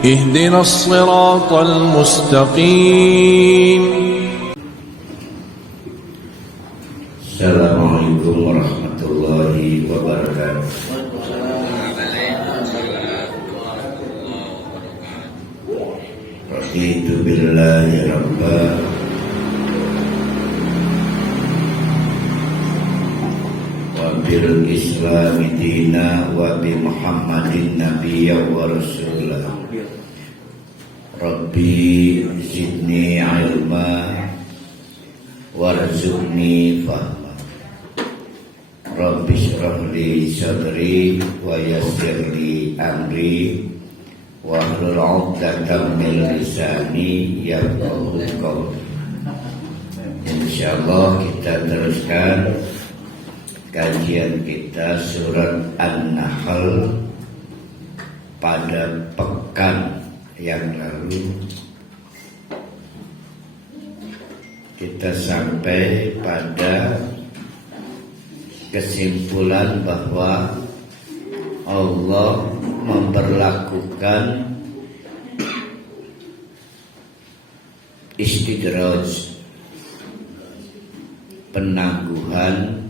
اهدنا الصراط المستقيم. Assalamualaikum warahmatullahi wabarakatuh. Raditu billahi rabba wa bil islami dina wa bi muhammadin nabiyya wa rasulah. Rabbi zidni ilma warzuqni fahma. Rabbi shrah li sadri wa yassir li amri wahlul 'uqdatam min lisani yafqahu qawli. Insyaallah kita teruskan kajian kita surat An-Nahl pada pekan yang lalu. Kita sampai pada kesimpulan bahwa Allah memberlakukan istidraj, penangguhan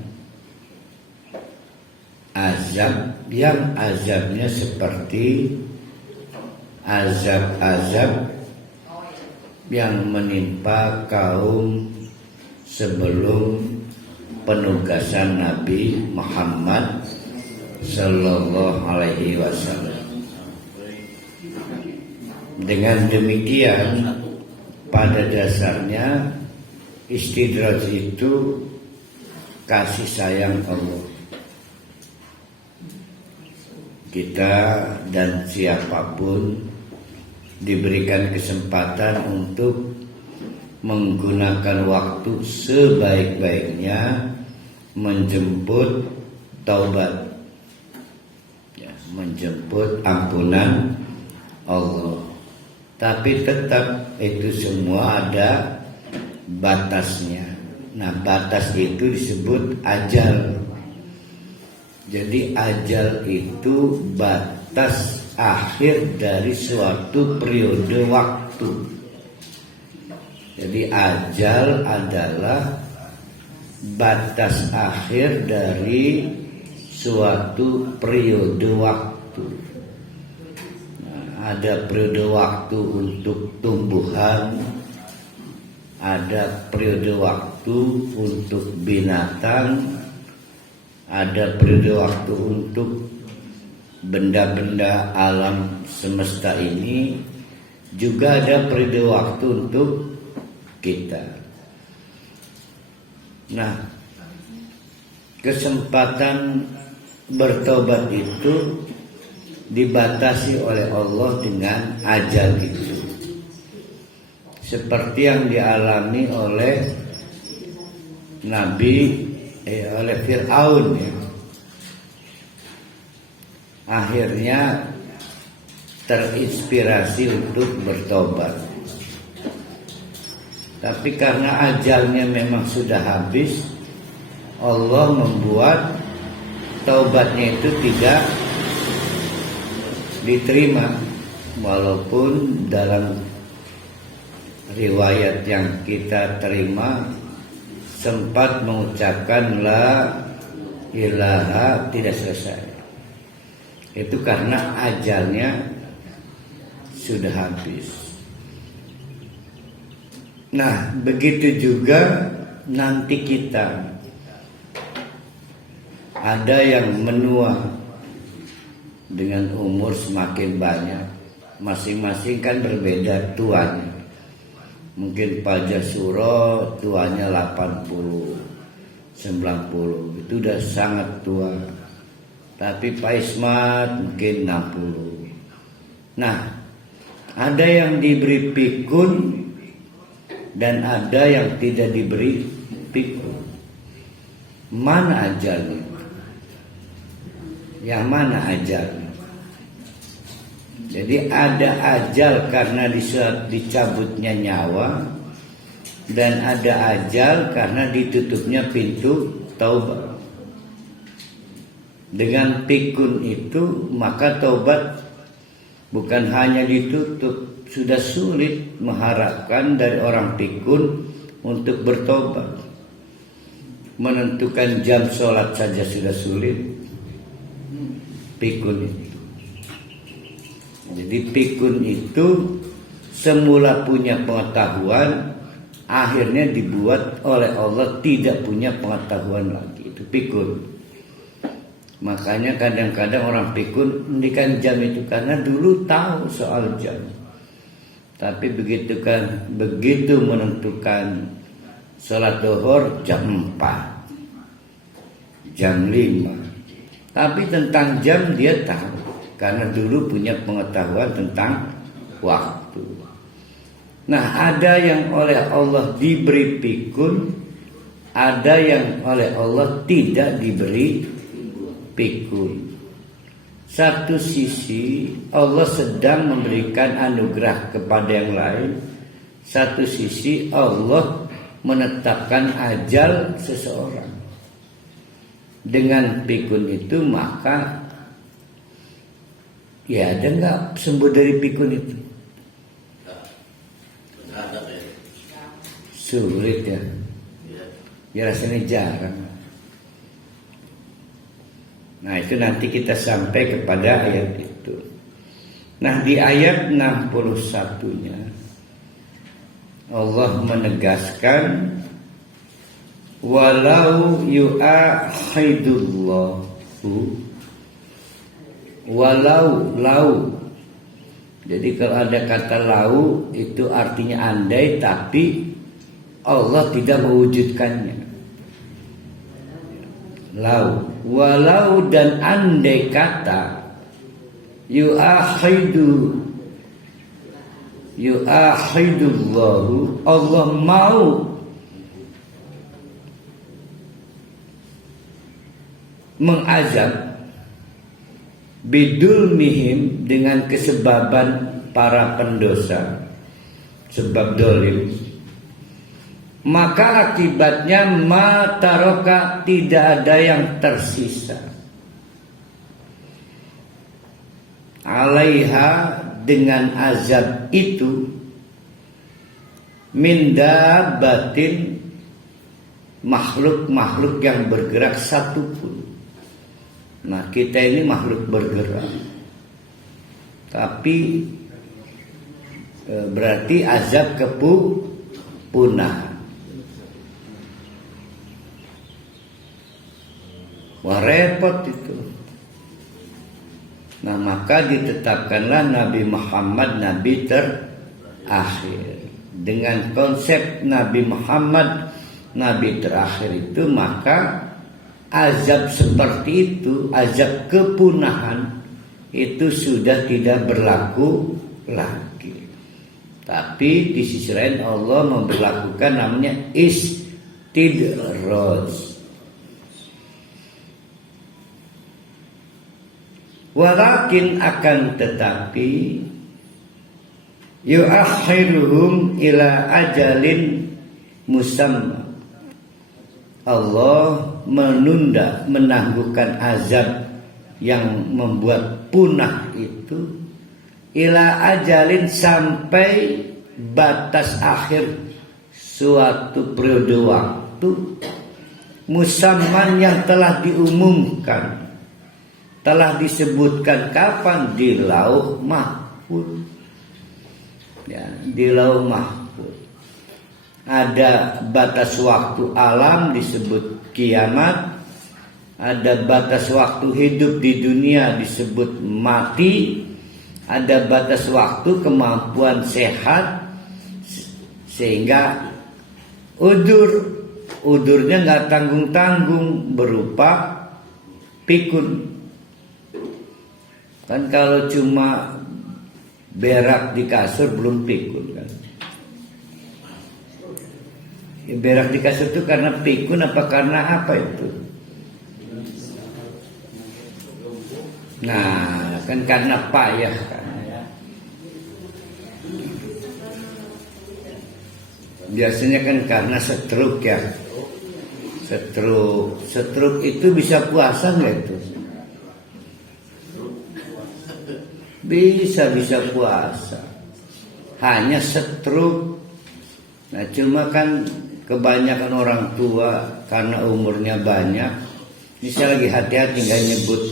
azab yang azabnya seperti azab-azab yang menimpa kaum sebelum penugasan Nabi Muhammad Sallallahu Alaihi Wasallam. Dengan demikian, pada dasarnya istidraj itu kasih sayang Allah. Kita dan siapapun diberikan kesempatan untuk menggunakan waktu sebaik-baiknya menjemput taubat, ya, menjemput ampunan Allah. Tapi tetap itu semua ada batasnya. Nah, batas itu disebut ajal. Jadi ajal itu batas akhir dari suatu periode waktu. Jadi ajal adalah batas akhir dari suatu periode waktu. Nah, ada periode waktu untuk tumbuhan, ada periode waktu untuk binatang, ada periode waktu untuk benda-benda alam semesta ini, juga ada periode waktu untuk kita. Nah, kesempatan bertobat itu dibatasi oleh Allah dengan ajal itu, seperti yang dialami oleh oleh Fir'aun, ya. Akhirnya terinspirasi untuk bertobat. Tapi karena ajalnya memang sudah habis, Allah membuat taubatnya itu tidak diterima. Walaupun dalam riwayat yang kita terima sempat mengucapkan la ilaha tidak selesai. Itu karena ajalnya sudah habis. Nah, begitu juga nanti kita. Ada yang menua dengan umur semakin banyak. Masing-masing kan berbeda tuanya. Mungkin Pak Jasuro tuanya 80, 90. Itu udah sangat tua. Tapi Pak Ismat mungkin 60. Nah, ada yang diberi pikun dan ada yang tidak diberi pikun. Mana ajalnya? Yang mana ajalnya? Jadi ada ajal karena dicabutnya nyawa, dan ada ajal karena ditutupnya pintu taubat. Dengan pikun itu maka taubat Bukan hanya ditutup, sudah sulit mengharapkan dari orang pikun untuk bertobat. Menentukan jam sholat saja sudah sulit. Pikun itu. Jadi pikun itu semula punya pengetahuan, akhirnya dibuat oleh Allah tidak punya pengetahuan lagi. Itu pikun. Makanya kadang-kadang orang pikun mendikan jam itu karena dulu tahu soal jam. Tapi begitu menentukan sholat zuhur jam 4, jam 5. Tapi tentang jam dia tahu karena dulu punya pengetahuan tentang waktu. Nah, ada yang oleh Allah diberi pikun, ada yang oleh Allah tidak diberi pikun. Satu sisi Allah sedang memberikan anugerah kepada yang lain, satu sisi Allah menetapkan ajal seseorang. Dengan pikun itu maka ya ada nggak sembuh dari pikun itu? Sulit ya. Ya rasanya jarang. Nah itu nanti kita sampai kepada ayat itu. Nah di ayat 61-nya Allah menegaskan walau yu'ahidullahu, walau. Jadi kalau ada kata lau itu artinya andai, tapi Allah tidak mewujudkannya. Walau dan andai kata yu'ahidullahu, Allah mau mengazab bidulmihim dengan kesebaban para pendosa, sebab dolim, maka akibatnya mataroka tidak ada yang tersisa alaiha dengan azab itu min dabbatin, makhluk-makhluk yang bergerak satupun. Nah kita ini makhluk bergerak, tapi berarti azab kepunahan. Wah repot itu. Nah maka ditetapkanlah Nabi Muhammad Nabi terakhir. Dengan konsep Nabi Muhammad Nabi terakhir itu, maka azab seperti itu, azab kepunahan itu sudah tidak berlaku lagi. Tapi di sisi lain Allah memberlakukan namanya istidraj. Walakin akan tetapi yu'akhiruhum ila ajalin musamma, Allah menunda, menangguhkan azab yang membuat punah itu ila ajalin, sampai batas akhir suatu periode waktu musamman yang telah diumumkan, telah disebutkan kapan di lauh mahfuz. Ya, di lauh mahfuz ada batas waktu alam disebut kiamat, ada batas waktu hidup di dunia disebut mati, ada batas waktu kemampuan sehat, sehingga udurnya nggak tanggung-tanggung berupa pikun. Kan kalau cuma berak di kasur belum pikun kan. Berak di kasur itu karena pikun apa karena apa itu? Nah, kan karena payah kan. Biasanya kan karena stroke ya. Stroke itu bisa puasa nggak itu? bisa puasa, hanya stroke. Nah cuma kan kebanyakan orang tua karena umurnya banyak, ini saya lagi hati-hati nggak nyebut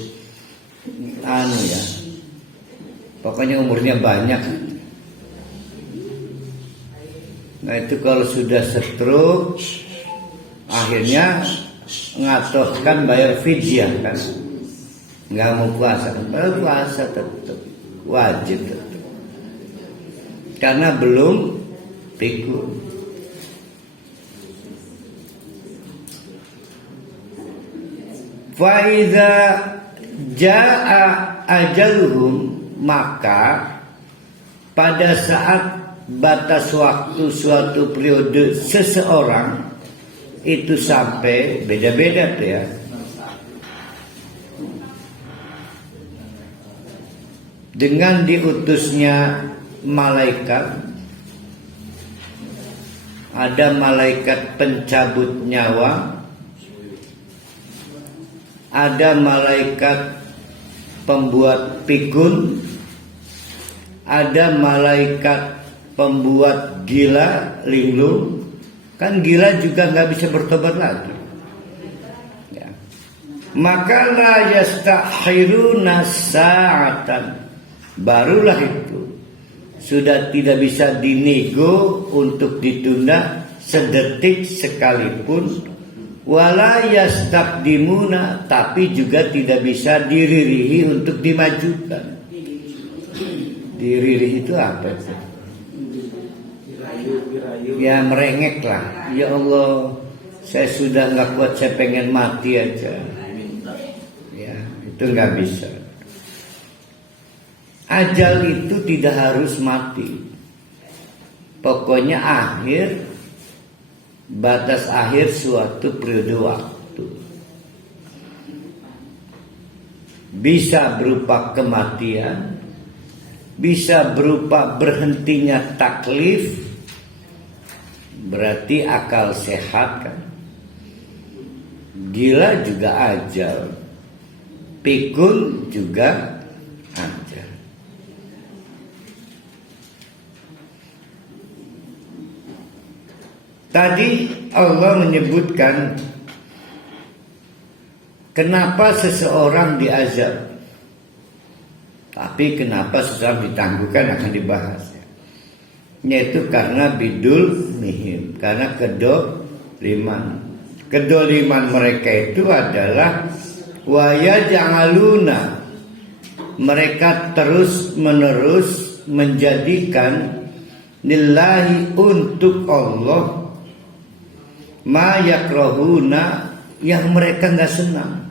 ya, pokoknya umurnya banyak. Nah itu kalau sudah stroke, akhirnya ngatohkan bayar fidyah kan, nggak mau puasa, puasa tetap wajib tetap, karena belum pikun. Faiza jaa ajaluhum, maka pada saat batas waktu suatu periode seseorang itu sampai, beda-beda tuh ya, dengan diutusnya malaikat, ada malaikat pencabut nyawa, ada malaikat pembuat pikun, ada malaikat pembuat gila, linglung. Kan gila juga nggak bisa bertobat lagi ya. Maka la yastakhiruna sa'atan, barulah itu sudah tidak bisa dinego untuk ditunda sedetik sekalipun. Wala yastaqdimuna, tapi juga tidak bisa diririhi untuk dimajukan. Diririhi itu apa sih? Ya merengek lah. Ya Allah, saya sudah nggak kuat, saya pengen mati aja. Ya itu nggak bisa. Ajal itu tidak harus mati. Pokoknya akhir, batas akhir suatu periode waktu. Bisa berupa kematian, bisa berupa berhentinya taklif, berarti akal sehat kan. Gila juga ajal, pikun juga ajal. Tadi Allah menyebutkan kenapa seseorang diazab, tapi kenapa seseorang ditangguhkan akan dibahas, yaitu karena bidul mihim, karena kedoliman mereka itu adalah waya jangaluna, mereka terus menerus menjadikan lillahi, untuk Allah, ma yakrahuna, yang mereka nggak senang.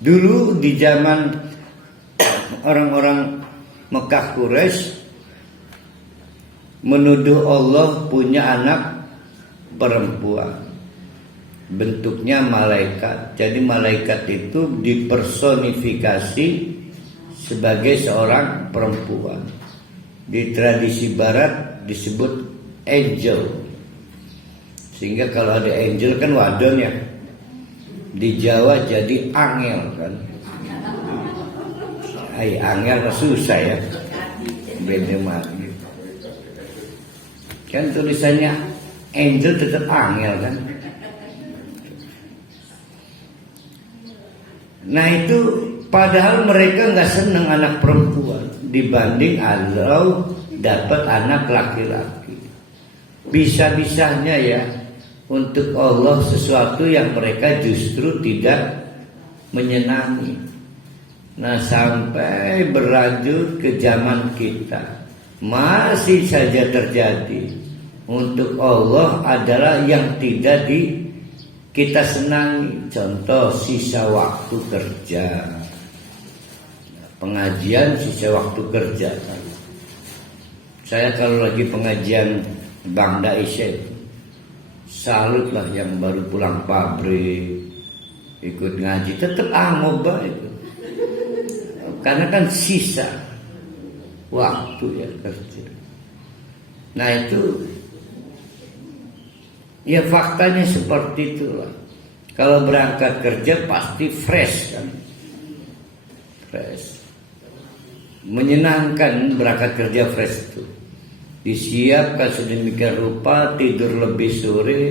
Dulu di zaman orang-orang Mekah Quraisy menuduh Allah punya anak perempuan, bentuknya malaikat. Jadi malaikat itu dipersonifikasi sebagai seorang perempuan. Di tradisi barat disebut angel. Sehingga kalau ada angel kan wadon ya. Di Jawa jadi angel kan. Angel susah ya. Beda mati. Kan tulisannya angel tetap angel kan. Nah itu padahal mereka nggak senang anak perempuan dibanding kalau dapat anak laki-laki. Bisa-bisanya ya untuk Allah sesuatu yang mereka justru tidak menyenangi. Nah sampai berlanjut ke zaman kita masih saja terjadi. Untuk Allah adalah yang tidak kita senangi. Contoh sisa waktu kerja, pengajian sisa waktu kerja. Saya kalau lagi pengajian Bangda Isya itu salut lah yang baru pulang pabrik ikut ngaji, tetap ngoba itu, karena kan sisa waktu ya kerja. Nah itu ya faktanya seperti itulah. Kalau berangkat kerja pasti fresh kan, fresh. menyenangkan berangkat kerja fresh itu. Disiapkan sedemikian rupa, tidur lebih sore,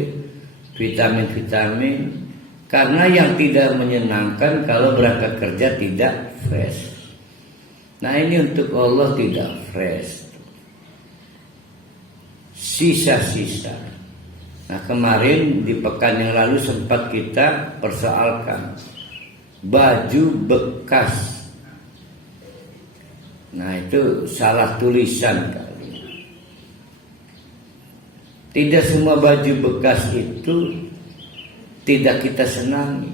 vitamin-vitamin. Karena yang tidak menyenangkan kalau berangkat kerja tidak fresh. Nah ini untuk Allah tidak fresh. Sisa-sisa. Nah kemarin di pekan yang lalu sempat kita persoalkan baju bekas. Nah itu salah tulisan kali. Tidak semua baju bekas itu tidak kita senangi.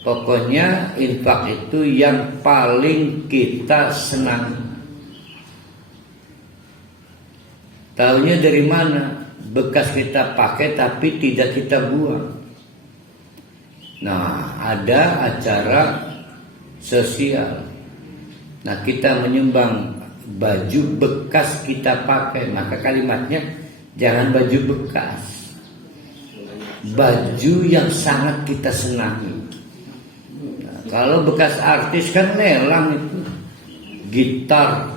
Pokoknya infak itu yang paling kita senangi. Tahunya dari mana? Bekas kita pakai tapi tidak kita buang. Nah, ada acara sosial. Nah, kita menyumbang baju bekas kita pakai. Maka kalimatnya jangan baju bekas. Baju yang sangat kita senangi. Nah, kalau bekas artis kan lelang itu. Gitar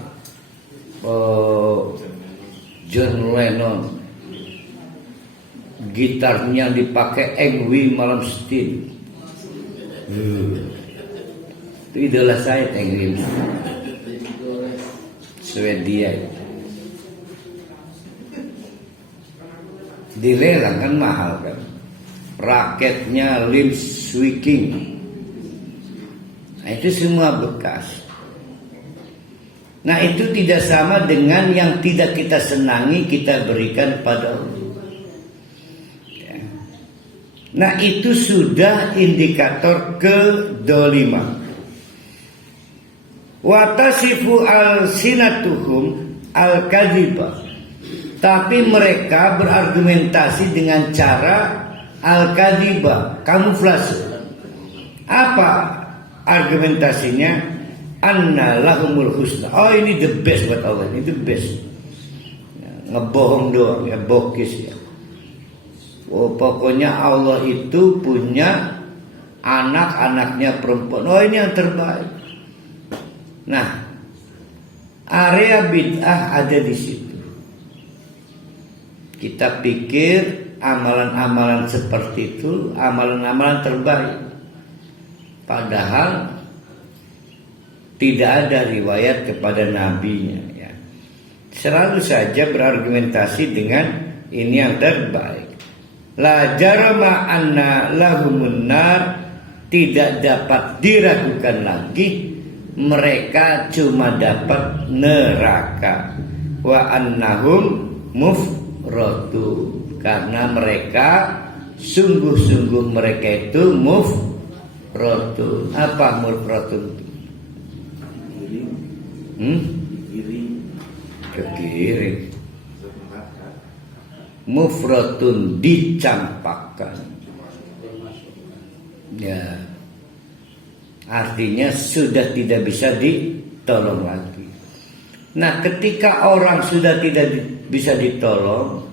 John Lennon. Gitarnya dipakai Yngwie Malmsteen. Itu idola saya, Yngwie Swedia. Dilelang kan mahal kan. Raketnya Lim Swiking. Nah itu semua bekas. Nah itu tidak sama dengan yang tidak kita senangi kita berikan pada Allah. Nah itu sudah indikator kedoliman. Watasifu al-sinatuhum al-kadhibah. Tapi mereka berargumentasi dengan cara al-kadhibah, kamuflase. Apa argumentasinya? Anna lahumul husna. Oh ini the best buat Allah, ini the best. Ngebohong doang, ya bokis ya. Oh, pokoknya Allah itu punya anak-anaknya perempuan. Oh ini yang terbaik. Nah, area bid'ah ada di situ. Kita pikir amalan-amalan seperti itu amalan-amalan terbaik. Padahal tidak ada riwayat kepada nabinya. Ya. Selalu saja berargumentasi dengan ini yang terbaik. La jarama anna lahumun nar, tidak dapat diragukan lagi mereka cuma dapat neraka. Wa annahum mufratu, karena mereka sungguh-sungguh mereka itu mufratu. Apa mufratu? Kegiring. Mufratun, dicampakkan. Ya. Artinya sudah tidak bisa ditolong lagi. Nah, ketika orang sudah tidak bisa ditolong,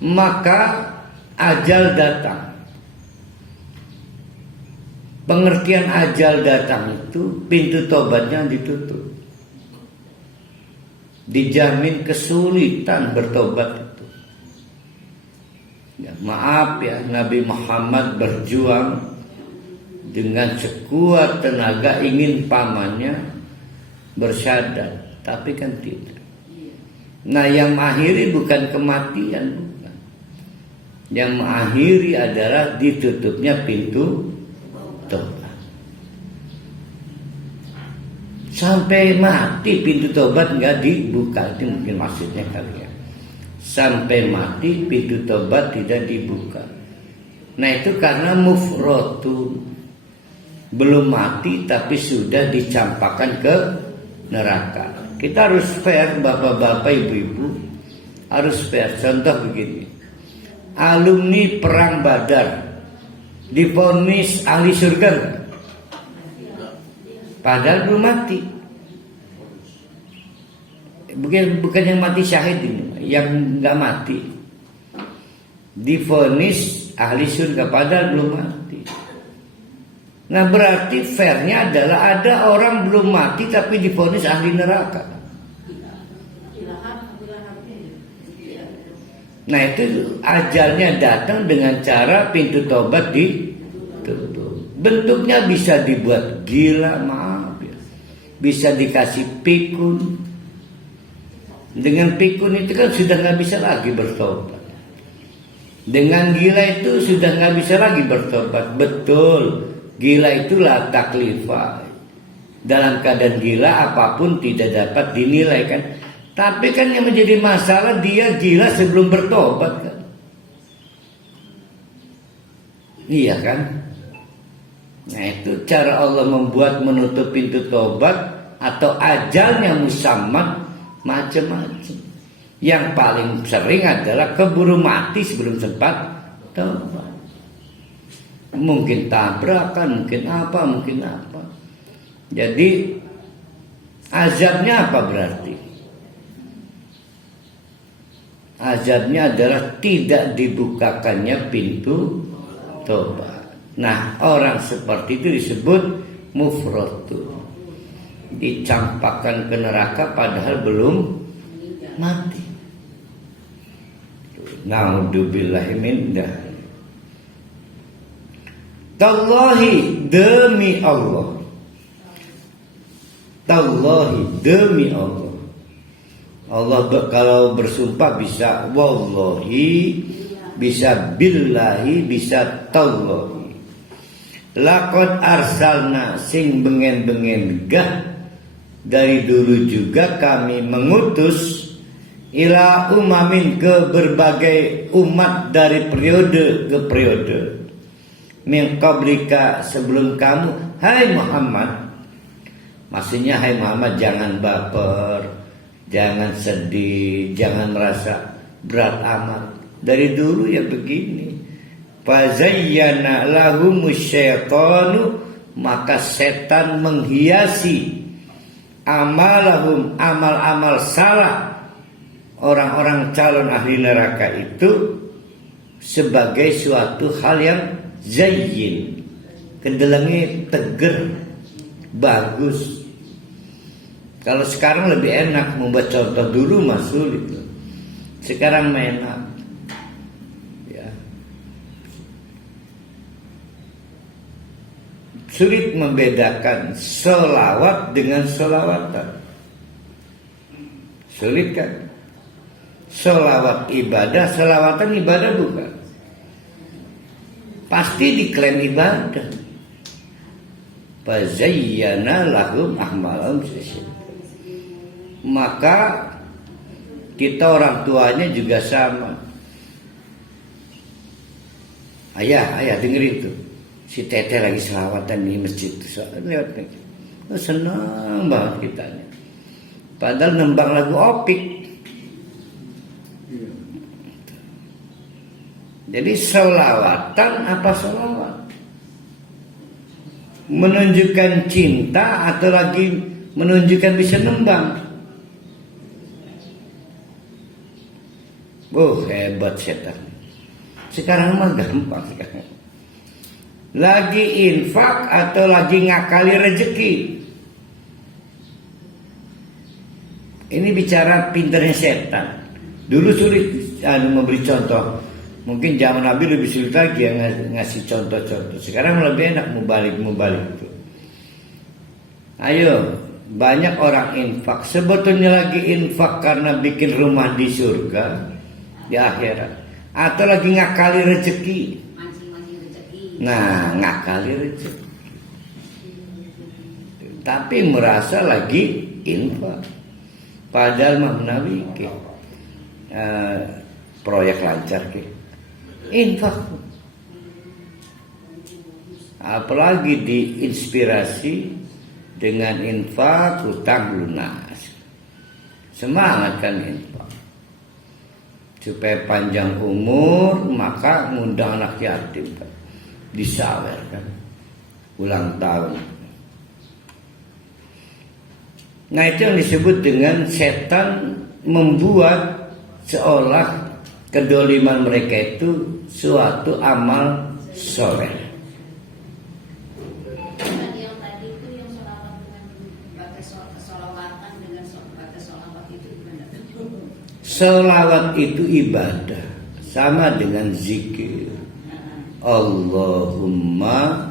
maka ajal datang. Pengertian ajal datang itu pintu tobatnya ditutup. Dijamin kesulitan bertobat itu. Ya, maaf ya, Nabi Muhammad berjuang dengan sekuat tenaga ingin pamannya bersyahadat, tapi kan tidak. Nah, yang mengakhiri bukan kematian, bukan. Yang mengakhiri adalah ditutupnya pintu tobat. Sampai mati pintu tobat nggak dibuka, itu mungkin maksudnya kali ya. Sampai mati pintu tobat tidak dibuka. Nah itu karena mufrotun, belum mati tapi sudah dicampakkan ke neraka. Kita harus fair, bapak-bapak, ibu-ibu, harus fair. Contoh begini, alumni perang Badar divonis ahli surga, padahal belum mati. Bukan yang mati syahid ini, yang nggak mati divonis ahli surga padahal belum mati. Nah berarti fairnya adalah ada orang belum mati tapi divonis ahli neraka. Nah itu ajalnya datang dengan cara pintu tobat ditutup. Bentuknya bisa dibuat gila, maaf ya. Bisa dikasih pikun. Dengan pikun itu kan sudah nggak bisa lagi bertobat. Dengan gila itu sudah nggak bisa lagi bertobat. Betul. Gila itu la taklifah. Dalam keadaan gila apapun tidak dapat dinilai kan. Tapi kan yang menjadi masalah dia gila sebelum bertobat kan. Iya kan? Nah itu cara Allah membuat menutup pintu tobat atau ajalnya musammat macam-macam. Yang paling sering adalah keburu mati sebelum sempat tobat. Mungkin tabrakan, mungkin apa. Jadi azabnya apa berarti? Azabnya adalah tidak dibukakannya pintu tobat. Nah, orang seperti itu disebut mufratun. Dicampakkan ke neraka padahal belum mati. Naudzubillahi min dzalik. Tallahi demi Allah. Tallahi demi Allah. Allah kalau bersumpah bisa wallahi, bisa billahi, bisa tallahi. Laqad arsalna sing bengen-bengen gah dari dulu juga kami mengutus ila umamin ke berbagai umat dari periode ke periode. Min qablika sebelum kamu, hai Muhammad. Maksudnya hai Muhammad jangan baper, jangan sedih, jangan merasa berat amat. Dari dulu ya begini. Fazayyana lahumus syaitanu, maka setan menghiasi amalahum, amal-amal salah orang-orang calon ahli neraka itu sebagai suatu hal yang zayyin, kedelengnya teger, bagus. Kalau sekarang lebih enak membuat contoh, dulu mah sulit. Sekarang enak. Ya. Sulit membedakan sholawat dengan sholawatan. Sulit kan? Sholawat ibadah, sholawatan ibadah bukan. Pasti diklaim ibadah. Fazayyana lahum ahmalahum sesyid. Maka kita orang tuanya juga sama. Ayah dengerin tuh. Si Teteh lagi selawatan di masjid tuh, lewat nih. Senang banget kitanya. Padahal nembang lagu opik. Jadi sholawatan apa sholawat? Menunjukkan cinta atau lagi menunjukkan bisa nembang? Hebat setan. Sekarang mah gampang sekarang. Lagi infak atau lagi ngakali rezeki? Ini bicara pinternya setan. Dulu sulit memberi contoh. Mungkin zaman Nabi lebih sulit lagi yang ngasih contoh-contoh. Sekarang lebih enak mubalik itu. Ayo, banyak orang infak. Sebetulnya lagi infak karena bikin rumah di surga, di akhirat, atau lagi ngakali rezeki. Nah, ngakali rezeki. Tapi merasa lagi infak. Padahal mah Nabi proyek lancar infak. Apalagi diinspirasi dengan infak hutang lunas. Semangat kan infak. Supaya panjang umur, maka ngundang anak yatim kan. Disawer kan. Ulang tahun. Nah itu yang disebut dengan setan membuat seolah kedoliman mereka itu suatu amal soleh. Selawat itu ibadah, sama dengan zikir. Allahumma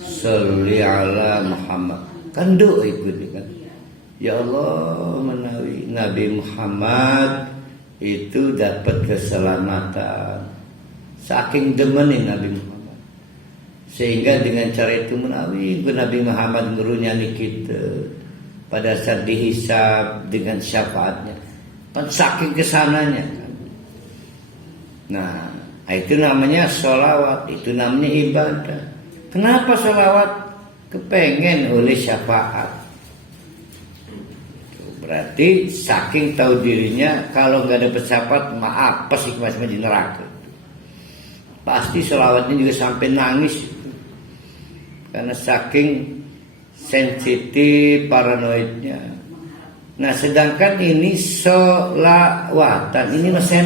sholli ala Muhammad. Kan doa ikut kan. Ya Allah, menawi Nabi Muhammad itu dapat keselamatan. Saking demenin Nabi Muhammad. Sehingga dengan cara itu menawi Nabi Muhammad ngurunyani kita pada saat dihisab dengan syafaatnya. Kan saking kesananya kan. Nah, itu namanya sholawat, itu namanya ibadah. Kenapa sholawat? Kepengen oleh syafaat. Berarti saking tahu dirinya kalau nggak ada syafaat, maaf pasti masih di neraka. Pasti sholawatnya juga sampai nangis. Karena saking sensitif paranoidnya. Nah, sedangkan ini sholawatan, ini masih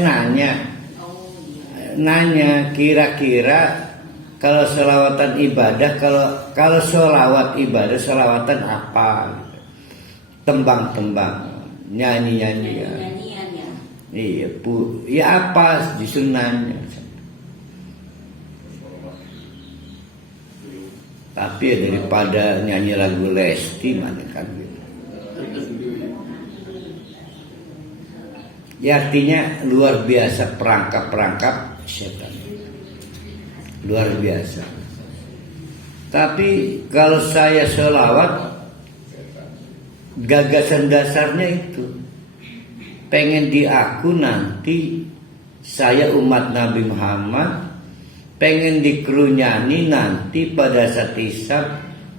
nanya kira-kira kalau sholawatan ibadah, kalau sholawat ibadah, sholawatan apa? Tembang-tembang, nyanyi-nyanyi ya. Iya, ya apa justru nanya. Tapi ya daripada nyanyi lagu Lesti mana kan gitu. Ya artinya luar biasa perangkap-perangkap setan. Luar biasa. Tapi kalau saya sholawat, gagasan dasarnya itu pengen diaku nanti saya umat Nabi Muhammad, pengen dikerunyani nanti pada saat hisab,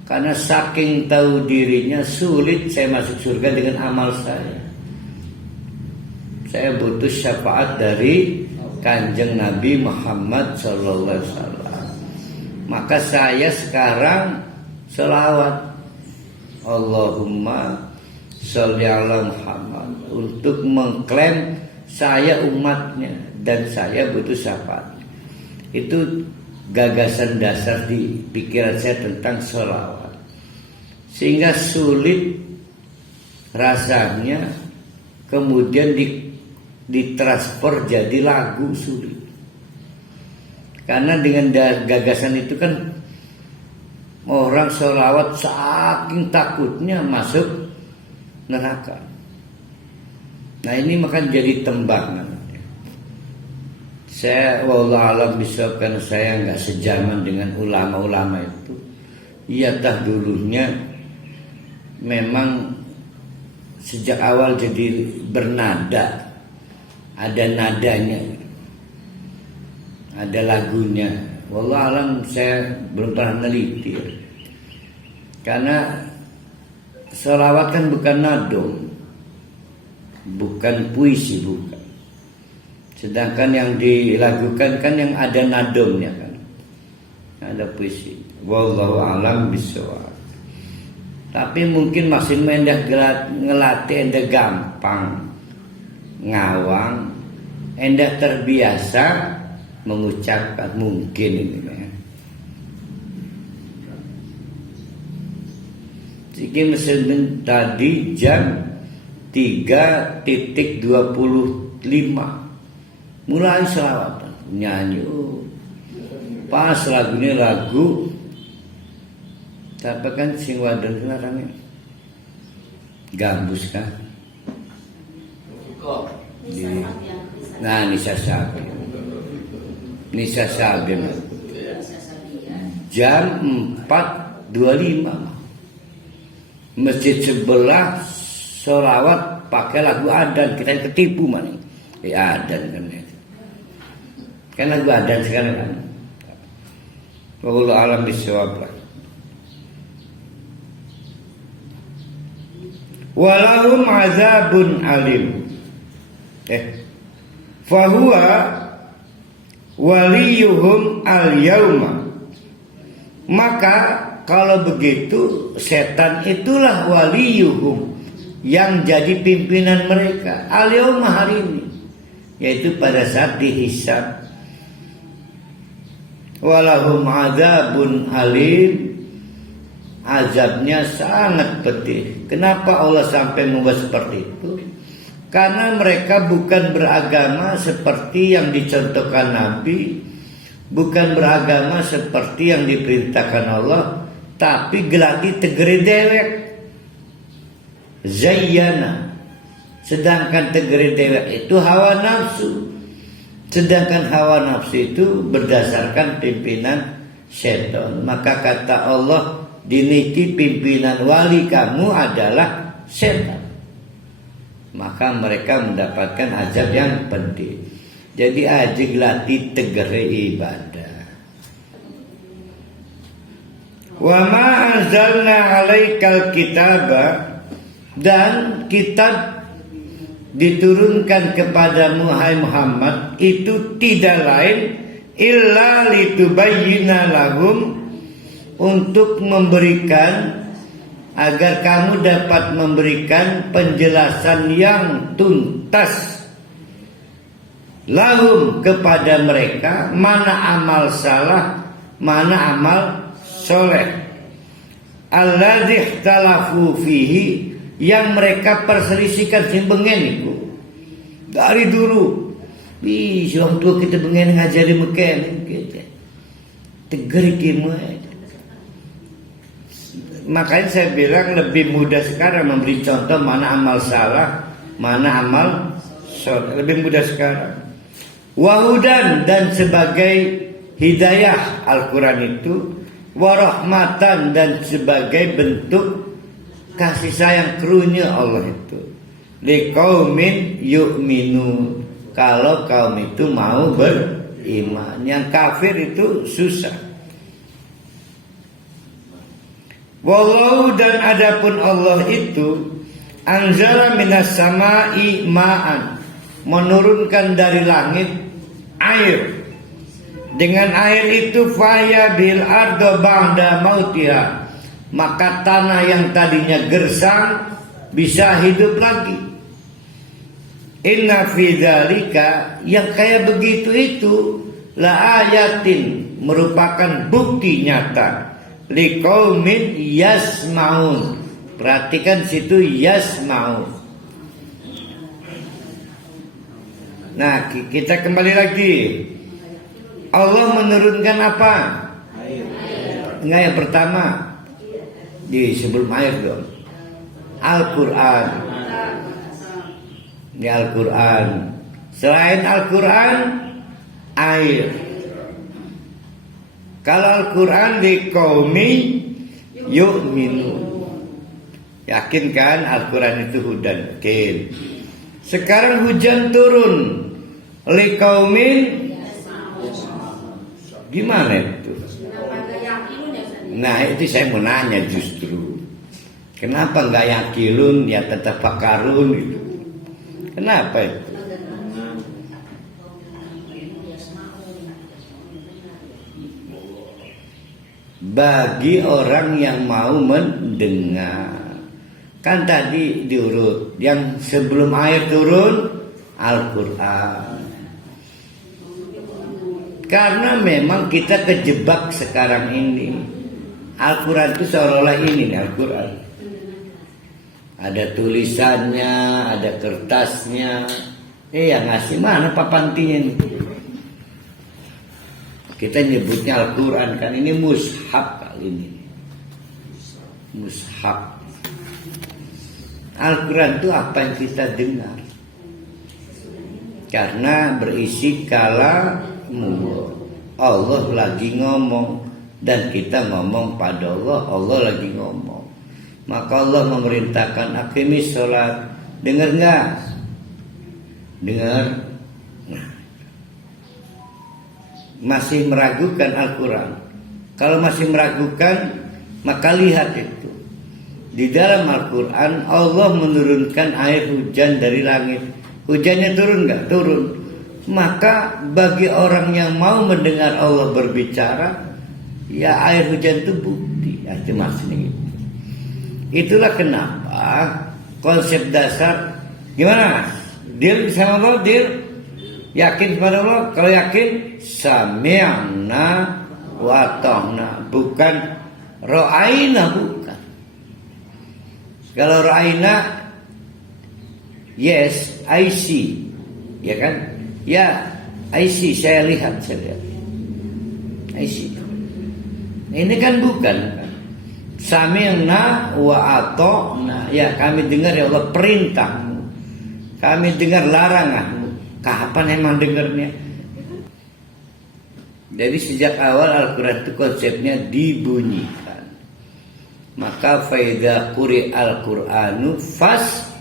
karena saking tahu dirinya sulit saya masuk surga dengan amal saya. Saya butuh syafaat dari Kanjeng Nabi Muhammad SAW. Maka saya sekarang selawat Allahumma sholli ala Muhammad untuk mengklaim saya umatnya dan saya butuh syafaat. Itu gagasan dasar di pikiran saya tentang sholawat. Sehingga sulit rasanya kemudian ditransfer jadi lagu, sulit. Karena dengan gagasan itu kan orang sholawat saking takutnya masuk neraka. Nah ini maka jadi tembang. Saya wallah alam bisa, karena saya nggak sejaman dengan ulama-ulama itu. Iya tah dulunya memang sejak awal jadi bernada. Ada nadanya, ada lagunya. Wallah alam saya belum pernah neliti. Karena sholawat kan bukan nadom, bukan puisi, bukan. Sedangkan yang dilakukan kan yang ada nadomnya kan, ada puisi. Wallahu alam bisawab. Tapi mungkin masih mendah ngelatih endah gampang, ngawang, endah terbiasa mengucapkan, mungkin ini ya. Jadi mesin tadi jam 3.25 mulai selawatan, nyanyi. Pas lagunya lagu tapi kan sing wadon larangnya gambus kan. Nah, Nisa Sabi. Jam 4.25 masjid sebelah sholawat pakai lagu adan, kita ketipu mana? Adan kan lagu adan sekarang kan. Wallahu alam bisawab. Walahum azabun alim. Fahuwa waliyuhum al-yauma. Maka kalau begitu setan itulah waliyuhum, yang jadi pimpinan mereka al-yauma, hari ini, yaitu pada saat dihisab. Walahum azabun alim, azabnya sangat pedih. Kenapa Allah sampai membuat seperti itu? Karena mereka bukan beragama seperti yang dicontohkan Nabi, bukan beragama seperti yang diperintahkan Allah, tapi gelati tegeri dewek. Zayyana. Sedangkan tegeri dewek itu hawa nafsu. Sedangkan hawa nafsu itu berdasarkan pimpinan setan. Maka kata Allah, diniti pimpinan wali kamu adalah setan. Maka mereka mendapatkan azab yang penting. Jadi aja latih tegeri ibadah. Wa ma anzalna 'alaikal kitaba, dan kitab diturunkan kepadamu hai Muhammad itu tidak lain illa litubayyina lahum, untuk memberikan, agar kamu dapat memberikan penjelasan yang tuntas lahum, kepada mereka, mana amal salah, mana amal soleh, alladzi ikhtalafu fihi, yang mereka perselisihkan sing bengen itu dari dulu. Orang tua kita bengen ngajari meken gitu. Tegeri kimwe. Makanya saya bilang lebih mudah sekarang memberi contoh mana amal salah, mana amal soleh. Lebih mudah sekarang. Wahudan, dan sebagai hidayah Al-Quran itu, warahmatan, dan sebagai bentuk kasih sayang karunia Allah itu, liqaumin yu'minun, kalau kaum itu mau beriman. Yang kafir itu susah. Wallahu, dan adapun Allah itu anzala minas sama'i ma'an, menurunkan dari langit air. Dengan air itu faya bil ardo ba'da mautiha, maka tanah yang tadinya gersang bisa hidup lagi. Inna fi dzalika, yang kayak begitu itu, la ayatin, merupakan bukti nyata, liqaumin yasmaun. Perhatikan situ yasmaun. Nah, kita kembali lagi. Allah menurunkan apa? Enggak, yang pertama di sebelum air dong. Al-Quran. Ini Al-Quran. Selain Al-Quran, air. Kalau Al-Quran di qaumi yu'minu, yakin kan Al-Quran itu hudan? Yakin. Sekarang hujan turun, li qaumin, gimana itu? Nah, itu saya mau nanya justru. Kenapa nggak yakilun, ya tetap fakarun gitu? Kenapa itu? Bagi orang yang mau mendengar. Kan tadi diurut, yang sebelum air turun Al-Quran. Karena memang kita kejebak sekarang ini. Al-Quran itu seolah-olah ini nih Al-Quran. Ada tulisannya, ada kertasnya. Yang ngasih mana papantinya nih? Kita nyebutnya Al-Quran kan, ini mushaf kali ini. Mushaf. Al-Quran itu apa yang kita dengar. Karena berisi kalamullah. Allah lagi ngomong dan kita ngomong pada Allah. Allah lagi ngomong. Maka Allah memerintahkan aqimis sholat. Dengar nggak? Dengar. Nah, masih meragukan Al-Quran. Kalau masih meragukan, maka lihat itu. Di dalam Al-Quran Allah menurunkan air hujan dari langit. Hujannya turun nggak? Turun. Maka bagi orang yang mau mendengar Allah berbicara, ya air hujan itu bukti. Ya, itu maksudnya gitu. Itulah kenapa konsep dasar, gimana? Dir sama Allah, dir yakin kepada Allah. Kalau yakin, sami'na wa ata'na, bukan ra'aina, bukan. Kalau ra'aina Yes, I see. Ya kan? Ya, I see, saya lihat. I see. Ini kan bukan. Sami'na wa ata'na. Ya, kami dengar ya Allah perintahmu. Kami dengar laranganmu. Kapan emang dengarnya? Jadi sejak awal Al-Quran itu konsepnya dibunyikan. Maka faida quri al-Quranu fastami'u.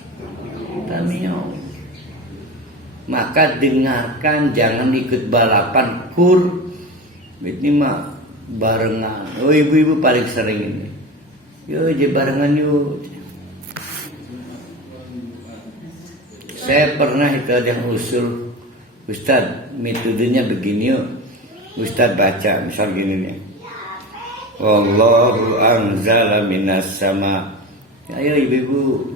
Maka dengarkan, jangan ikut balapan kur. Ini mah barengan. Oh, ibu-ibu paling sering ini. Yuk aja barengan yuk. Saya pernah itu ada yang usul, Ustadz metodenya begini yuk. Ustadz baca misal gini nih. Wallahu anzala minas sama. Ayo ibu-ibu.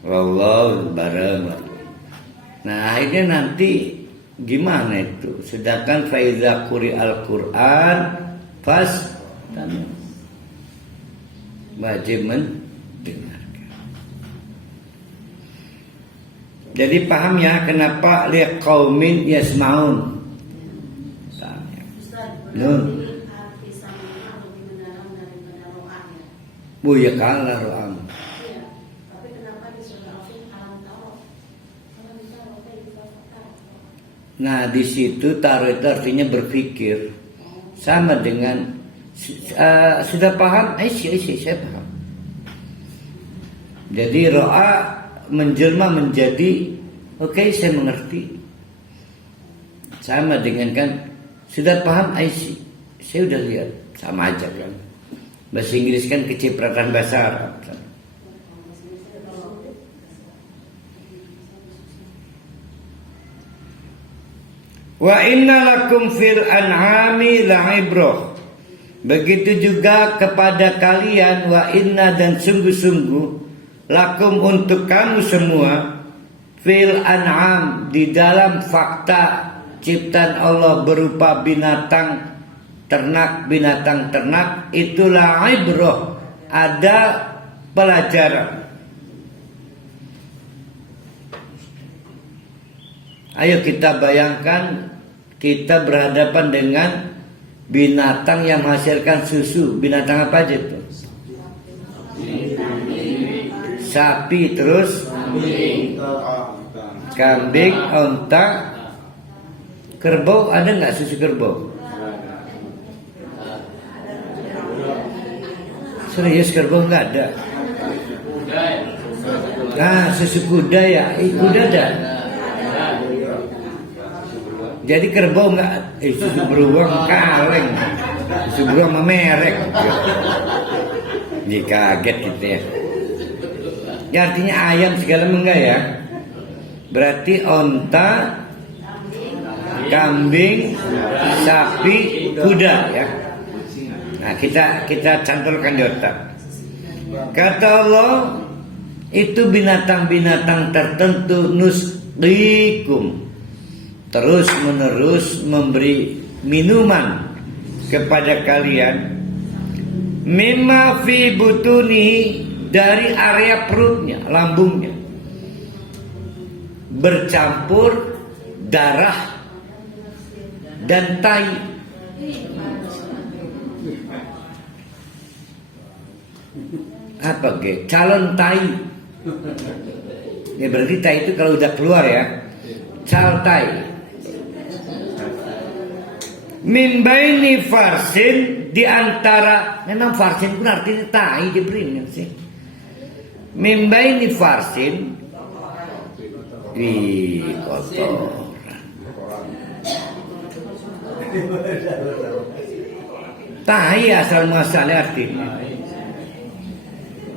Wallahu bareng. Nah akhirnya nanti gimana itu? Sedangkan faiza quri al-Quran pas wajib mendengarkan. Jadi paham ya kenapa liqaumin yasmaun. Nun. Bu ya kalah ro'am. Nah di situ taruh itu artinya berpikir, sama dengan sudah paham? Saya paham. Jadi ro'a menjelma menjadi oke, saya mengerti. Sama dengan kan sudah paham? Saya udah lihat, sama aja kan. Bahasa Inggris kan kecipratan bahasa Arab. Wa inna lakum fil an'ami la'ibrah. Begitu juga kepada kalian, wa inna dan sungguh-sungguh lakum untuk kamu semua fil an'am di dalam fakta ciptaan Allah berupa binatang ternak itulah ibrah, ada pelajaran. Ayo kita bayangkan kita berhadapan dengan binatang yang menghasilkan susu. Binatang apa aja itu? Sapi, terus kambing, onta, kerbau. Ada nggak susu kerbau? Serius kerbau nggak ada? Nah susu kuda ya, kuda ada. Jadi kerbau nggak, susu beruang kaleng, susu beruang memerek. Jadi kaget gitu ya. Ya artinya ayam segala enggak ya. Berarti onta, kambing, sapi, kuda ya. Nah kita cantolkan di otak. Kata Allah itu binatang-binatang tertentu nusqikum, terus menerus memberi minuman kepada kalian mimma fi butuni, dari area perutnya, lambungnya, bercampur darah dan tai. Apa ge? Calon tai. Ya berarti tai itu kalau udah keluar ya. Cal tai. Min baini farsin, di antara, memang farsin pun artinya tai diberinya sih. Min baini farsin, kotoran. Tai asal muasalnya artinya.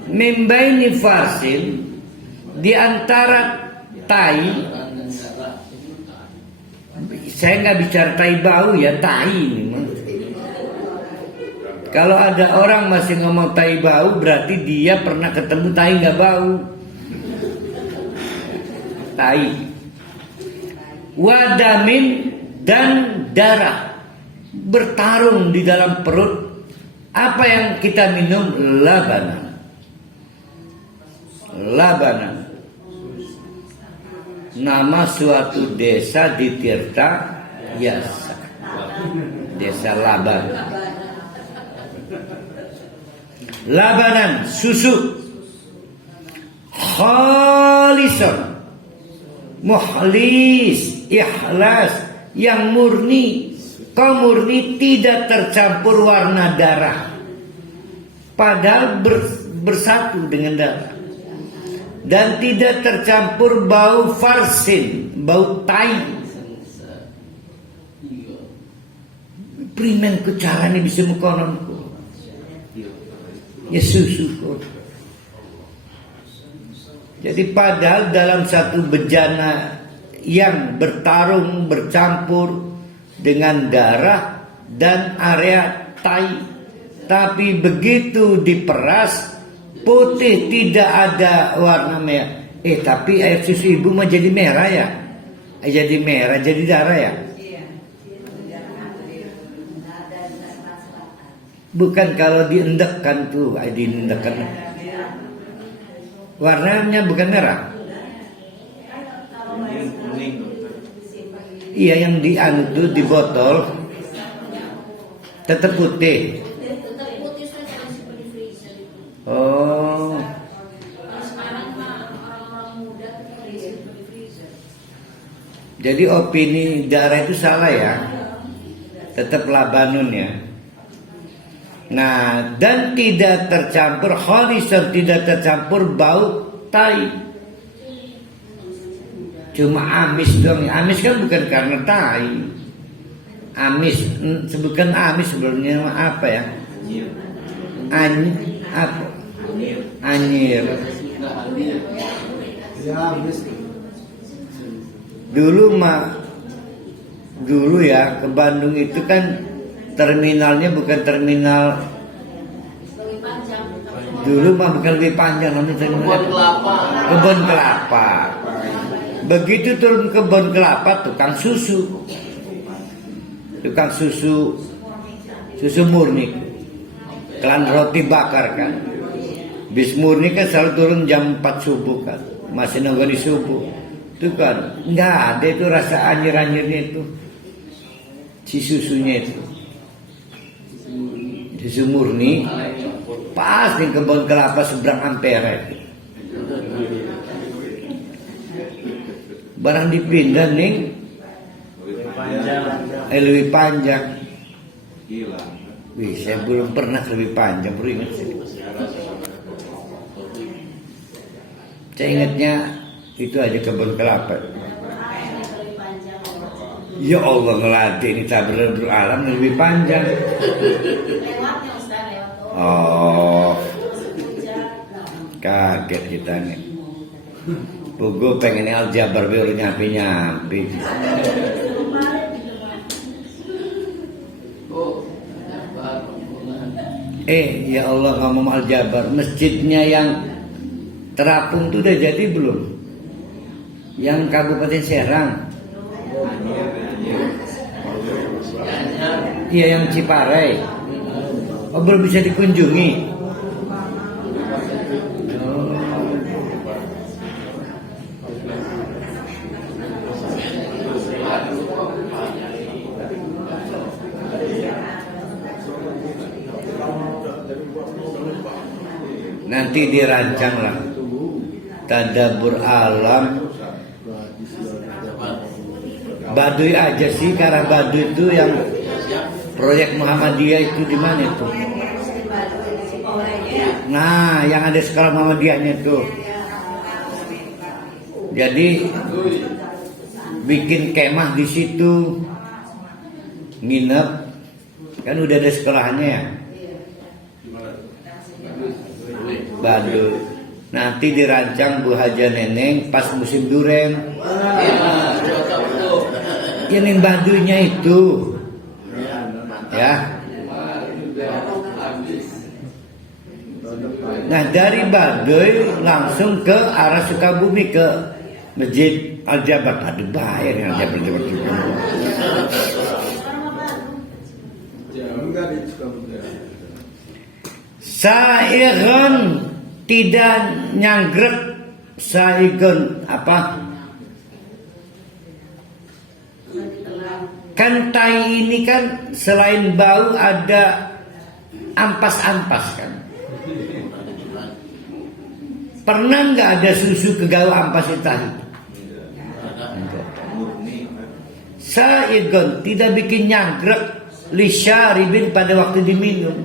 Min baini farsin, di antara tai. Saya nggak bicara tai bau ya, tai ini. Kalau ada orang masih ngomong tai bau, berarti dia pernah ketemu tai nggak bau. Tai. Wadamin, dan darah bertarung di dalam perut. Apa yang kita minum? Labanan. nama suatu desa di Tirta Yasa, desa Laban. Labanan, susu, khalisan, mukhlis, ikhlas, yang murni. Kau murni, tidak tercampur warna darah, padahal bersatu dengan darah. Dan tidak tercampur bau farsin, bau tai. Primen ku carane bisa mengkononku. Ya susu. Jadi padahal dalam satu bejana yang bertarung, bercampur dengan darah dan area tai, tapi begitu diperas putih, tidak ada warna merah. Tapi air susu ibu mah jadi merah ya? Jadi merah, jadi darah ya? Bukan kalau diendekkan tuh, diendekkan. Warnanya bukan merah. Iya, yang dianu tuh di botol tetap putih. Oh. Jadi opini darah itu salah ya. Tetap Labanun ya. Nah, dan tidak tercampur khalisan, tidak tercampur bau tai. Cuma amis dong. Amis kan bukan karena tai. Amis, sebutkan amis sebelumnya apa ya? Apa? Anyir. Dulu ya ke Bandung itu kan terminalnya bukan terminal. Dulu mah bukan lebih panjang, namanya terminal Kebon Kelapa. Begitu turun Kebon Kelapa, tukang susu murni, kelan roti bakar kan. Bis murni kan selalu turun jam 4 subuh kan, masih nunggu di subuh. Itu kan nggak ada itu rasa anyir-anyirnya itu, si susunya itu. Susu murni pas di Kebon Kelapa seberang Ampere. Barang dipindah nih lebih panjang. Wih, saya belum pernah lebih panjang, baru ingat sih. Saya ingatnya itu aja Kebon Kelapa. Ya Allah, ngelatih ini Tabrul Alam lebih panjang. Oh, kaget kita nih. Gue pengen aljabar baru nyampe. Ya Allah, ngomong aljabar, masjidnya yang terapung tuh udah jadi belum? Yang Kabupaten Serang. Iya, yang Ciparai. Oh, belum bisa dikunjungi. Nanti dirancanglah Tadabbur Alam. Baduy aja sih, karena Baduy itu yang proyek Muhammadiyah itu di mana itu? Nah, yang ada sekolah Muhammadiyahnya itu. Jadi bikin kemah di situ, nginep, kan udah ada sekolahnya ya. Baduy. Nanti dirancang Bu Haja Neneng pas musim duren. Ini Baduynya itu. Ya. Nah, dari Baduy langsung ke arah Sukabumi ke Masjid Al-Jabar. Aduh, bayar yang Al-Jabar juga. Saigon tidak nyanggrek, saigon apa? Kan tai ini kan selain bau ada ampas-ampas kan. Pernah nggak ada susu kegawa ampas tahi? Sa'igon, tidak bikin nyanggrek lisyaribin pada waktu diminum.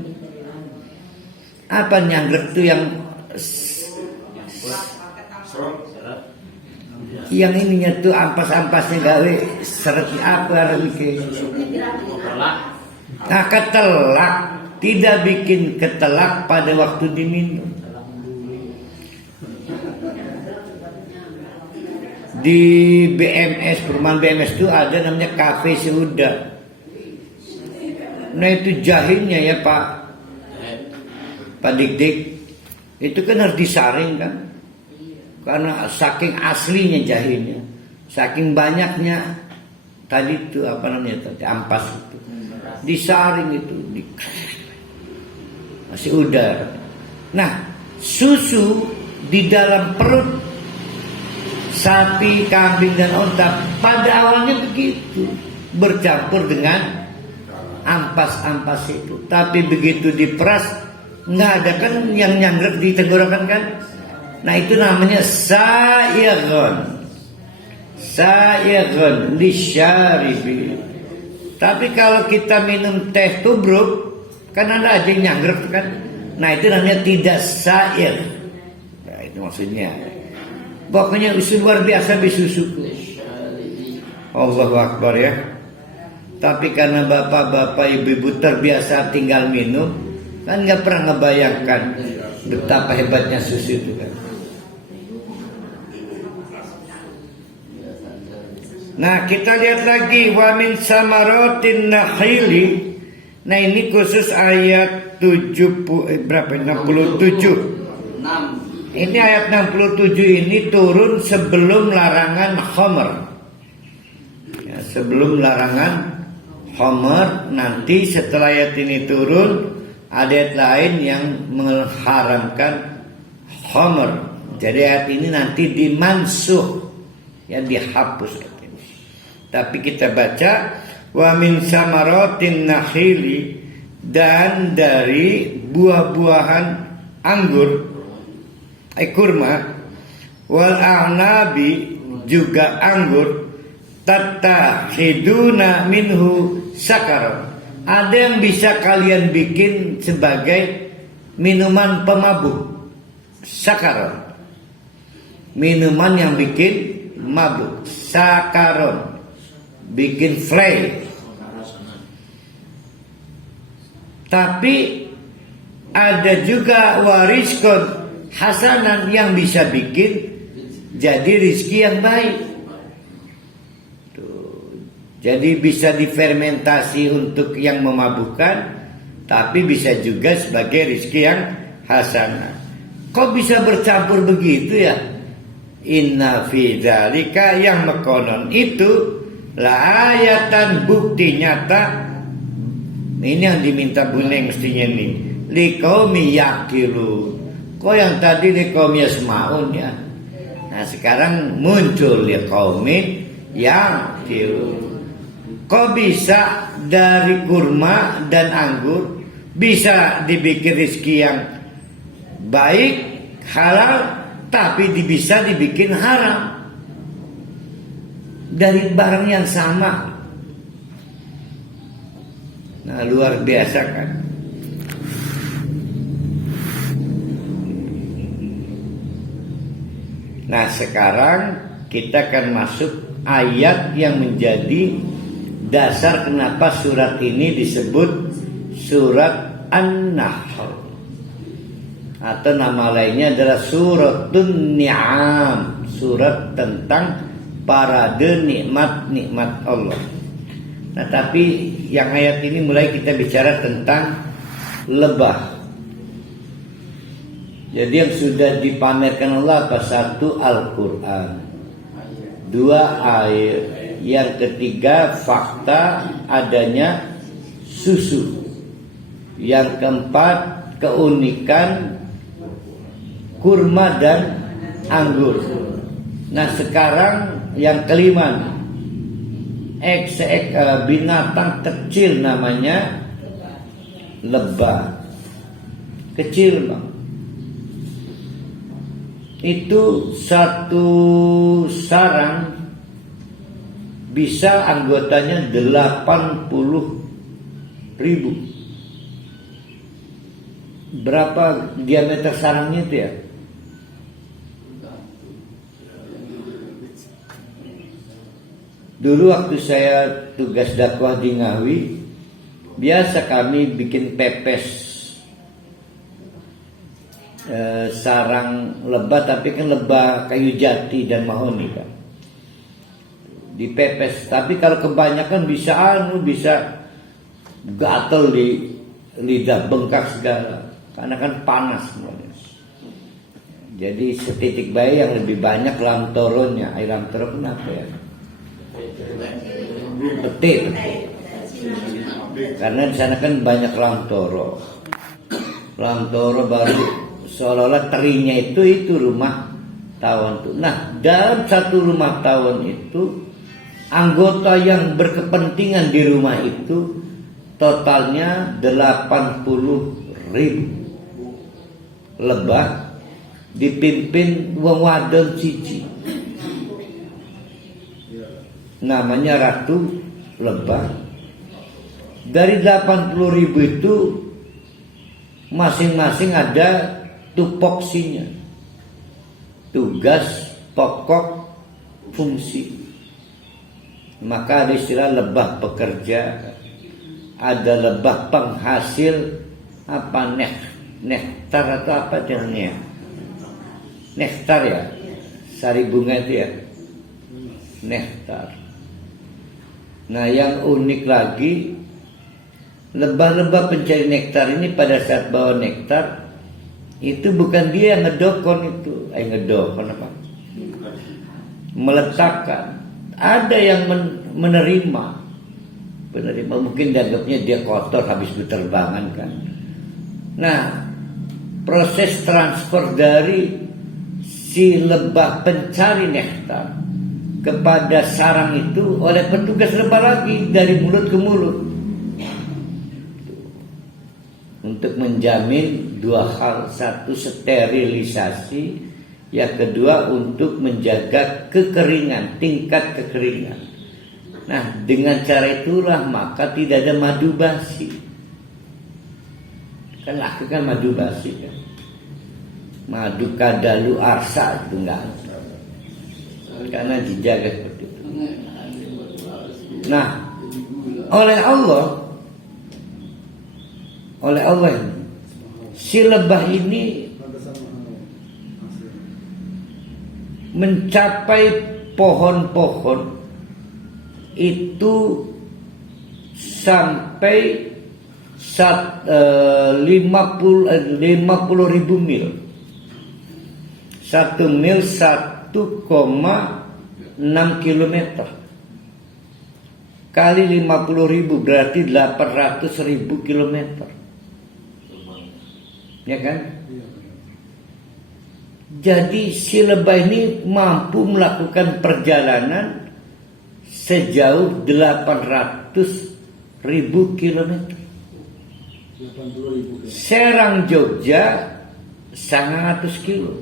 Apa nyanggrek itu yang ininya tuh ampas-ampasnya gawe seret apa mikir. Nah, ketelak tidak bikin ketelak pada waktu diminum. Di BMS, perumahan BMS itu ada namanya kafe Seuda. Nah itu jahenya ya Pak Dik-Dik, itu kan harus disaring kan. Karena saking aslinya jahenya, saking banyaknya tadi itu apa namanya tadi ampas itu, disaring itu, masih udara. Nah susu di dalam perut sapi, kambing dan onta pada awalnya begitu, bercampur dengan ampas-ampas itu. Tapi begitu diperas nggak ada kan yang nyanggrek di tenggorokan kan. Nah itu namanya sa'ighun lisyaribi. Tapi kalau kita minum teh tubruk kan ada aja yang nyanggrek kan. Nah itu namanya tidak sa'ir. Nah itu maksudnya. Pokoknya luar biasa bisusuku. Allahu Akbar ya. Tapi karena bapak-bapak ibu-ibu terbiasa tinggal minum, kan nggak pernah ngebayangkan betapa hebatnya susu itu kan. Nah kita lihat lagi wa min samarotin nakhili. Nah ini khusus ayat 67. Ini ayat 67 ini turun sebelum larangan khamr. Ya, sebelum larangan khamr, nanti setelah ayat ini turun ayat lain yang mengharamkan khamr. Jadi ayat ini nanti dimansuh, ya dihapus. Tapi kita baca wa min samaratin nakhili, dan dari buah-buahan anggur kurma, wal a'nabi juga anggur, tattakhiduna minhu sakar, ada yang bisa kalian bikin sebagai minuman pemabuk. Sakar, minuman yang bikin mabuk. Sakaron, bikin fly. Tapi ada juga wariskon hasanan yang bisa bikin jadi rizki yang baik. Jadi bisa difermentasi untuk yang memabukkan, tapi bisa juga sebagai rizki yang hasanah. Kok bisa bercampur begitu ya? Inna fi dzalika, yang mekonon itu la ayatan, bukti nyata. Ini yang diminta Buneng mestinya nih. Liqaumi yaqilu. Kok yang tadi liqaumi yasmaun ya. Nah sekarang muncul liqaumi yaqilu. Kok bisa dari kurma dan anggur bisa dibikin rezeki yang baik, halal, tapi bisa dibikin haram dari barang yang sama. Nah luar biasa kan. Nah sekarang kita akan masuk ayat yang menjadi dasar kenapa surat ini disebut surat An-Nahl, atau nama lainnya adalah suratun ni'am, surat tentang parade nikmat-nikmat Allah. Nah tapi yang ayat ini mulai kita bicara tentang lebah. Jadi yang sudah dipamerkan Allah apa? Satu, Al-Quran. Dua, air. Yang ketiga, fakta adanya susu. Yang keempat, keunikan kurma dan anggur. Nah sekarang yang kelima, binatang kecil namanya lebah. Kecil bang. Itu satu sarang bisa anggotanya 80.000. Berapa diameter sarangnya itu ya? Dulu waktu saya tugas dakwah di Ngawi, biasa kami bikin pepes sarang lebah, tapi kan lebah kayu jati dan mahoni kan. Dipepes, tapi kalau kebanyakan bisa gatel di lidah, bengkak segala, karena kan panas semuanya. Jadi setitik bayi yang lebih banyak lamtoronnya. Lamtoro kenapa ya? Peti. Karena di sana kan banyak lamtoro. Lamtoro baru seolah-olah terinya itu rumah tawon tuh. Nah, dalam satu rumah tawon itu anggota yang berkepentingan di rumah itu totalnya 80.000 lebah dipimpin wong wadon siji. Namanya Ratu Lebah. Dari 80.000 itu masing-masing ada tupoksinya. Tugas, pokok, fungsi. Maka ada istilah lebah pekerja, ada lebah penghasil nektar atau apa jenisnya? Nektar ya, sari bunga itu ya, nektar. Nah, yang unik lagi, lebah-lebah pencari nektar ini pada saat bawa nektar itu bukan dia yang ngedokon itu, meletakkan. Ada yang menerima, mungkin dianggapnya dia kotor habis berterbangan kan. Nah, proses transfer dari si lebah pencari nektar kepada sarang itu oleh petugas lebah lagi dari mulut ke mulut, untuk menjamin dua hal: satu, sterilisasi; yang kedua, untuk menjaga kekeringan, tingkat kekeringan. Nah, dengan cara itulah maka tidak ada madu basi. Kan lakukan madu basi kan, madu kadalu arsa itu enggak, karena dijaga seperti itu. Nah, oleh Allah si lebah ini mencapai pohon-pohon itu sampai 50.000 mil. 1 mil 1,6 kilometer kali 50.000 berarti 800.000 kilometer, ya kan? Jadi si lebah ini mampu melakukan perjalanan sejauh 800.000 kilometer. Serang Jogja 100 kilo.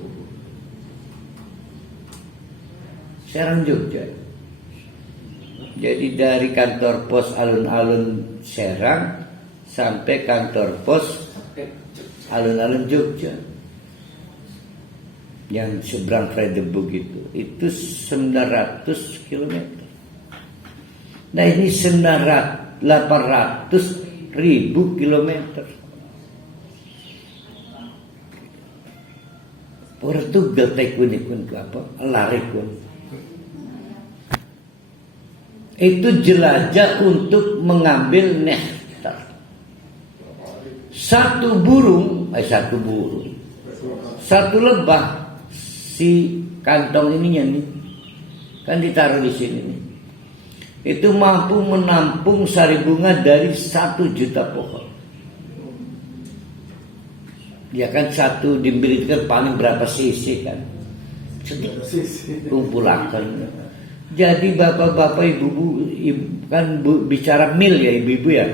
Serang Jogja. Jadi dari kantor pos alun-alun Serang sampai kantor pos alun-alun Jogja yang seberang Fredebug itu 900 km. Nah, ini 800.000 kilometer. Portugal tekun ke apa? Larikun. Itu jelajah untuk mengambil nektar. Satu lebah, si kantong ininya nih, kan ditaruh di sini nih. Itu mampu menampung sari bunga dari 1 juta pohon. Ya kan, satu diberikan paling berapa sisi kan? Kumpulakan. Jadi bapak-bapak, ibu-ibu, kan bicara mil ya ibu-ibu ya.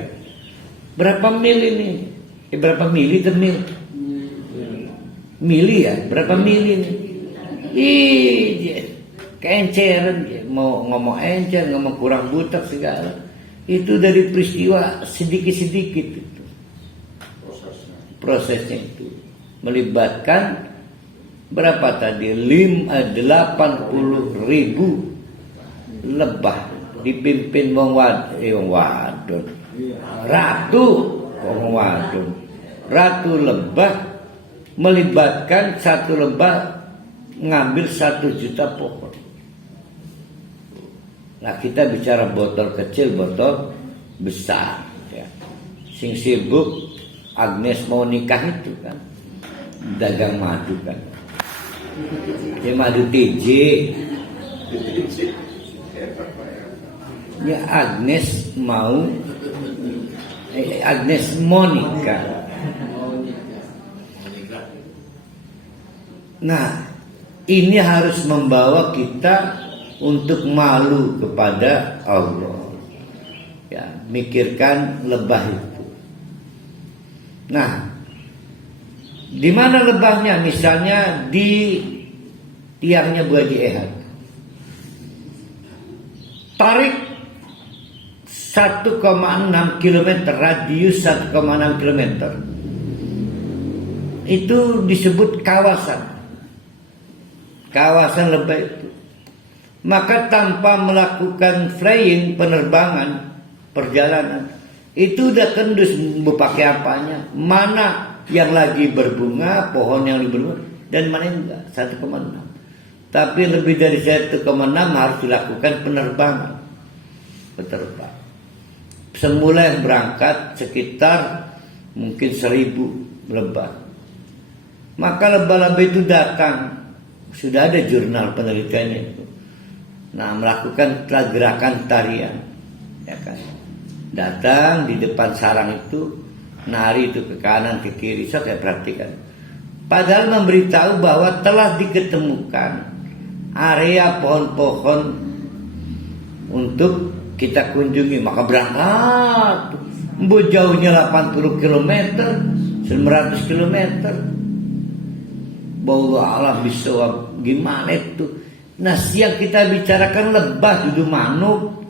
Berapa mil ini? Berapa mili itu mil? Mili ya, berapa mili ini? Keenceran, mau ngomong encer, ngomong kurang butak segala. Itu dari peristiwa sedikit-sedikit itu. Prosesnya itu melibatkan berapa tadi? 80.000 lebah dipimpin wong wadon. Ratu lebah melibatkan satu lebah ngambil 1 juta pohon. Nah kita bicara botol kecil, botol besar ya. Sing sibuk Agnes mau nikah itu kan dagang madu kan. Dia madu TJ. Ya Agnes mau nikah. Nah, ini harus membawa kita untuk malu kepada Allah. Ya, mikirkan lebah itu. Nah, di mana lebahnya? Misalnya di tiangnya Bu Haji Ehad. Tarik 1,6 km, radius 1,6 km. Itu disebut kawasan lebah itu. Maka tanpa melakukan flying, penerbangan, perjalanan, itu udah kendus mau pakai apanya, mana yang lagi berbunga, pohon yang lagi berbunga, dan mana yang enggak, 1,6. Tapi lebih dari 1,6 harus dilakukan penerbangan. Semula yang berangkat sekitar mungkin 1.000 lebah. Maka lebah-lebah itu datang, sudah ada jurnal penelitiannya itu. Nah, melakukan gerakan tarian, ya kan? Datang di depan sarang itu, nari itu ke kanan ke kiri. Saya perhatikan. Padahal memberitahu bahwa telah diketemukan area pohon-pohon untuk kita kunjungi. Maka berangkat, jauhnya 80 km, 900 km. Bahwa Allah bisa gimana itu? Nah, yang kita bicarakan lebah dudu manuk,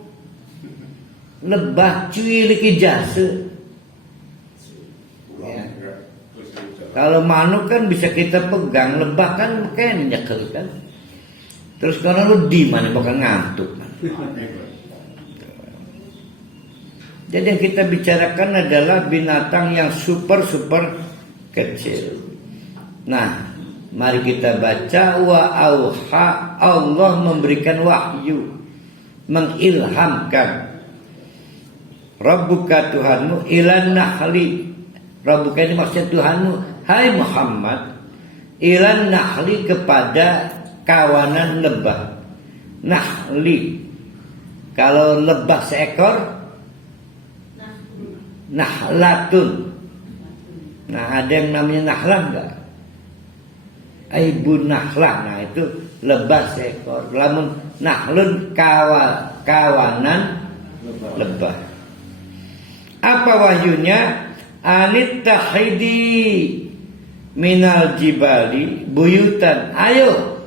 lebah cuilik ijazah. Ya. Kalau manuk kan bisa kita pegang, lebah kan kayaknya nyekel kan. Terus kalau lu di mana bukan ngantuk. Jadi yang kita bicarakan adalah binatang yang super kecil. Nah, mari kita baca wa auha, Allah memberikan wahyu, mengilhamkan. Rabbuka Tuhanmu ilan nahli. Rabbuka ini maksudnya Tuhanmu, hai Muhammad, ilan nahli kepada kawanan lebah. Nahli, kalau lebah seekor, nahlatun. Nah, ada yang namanya nahlah enggak? Aibun nahlah, nah itu lebah seekor. Lamun nahlun kawanan lebah. Apa wahyunya? Anit tahidi minal jibali buyutan. Ayo,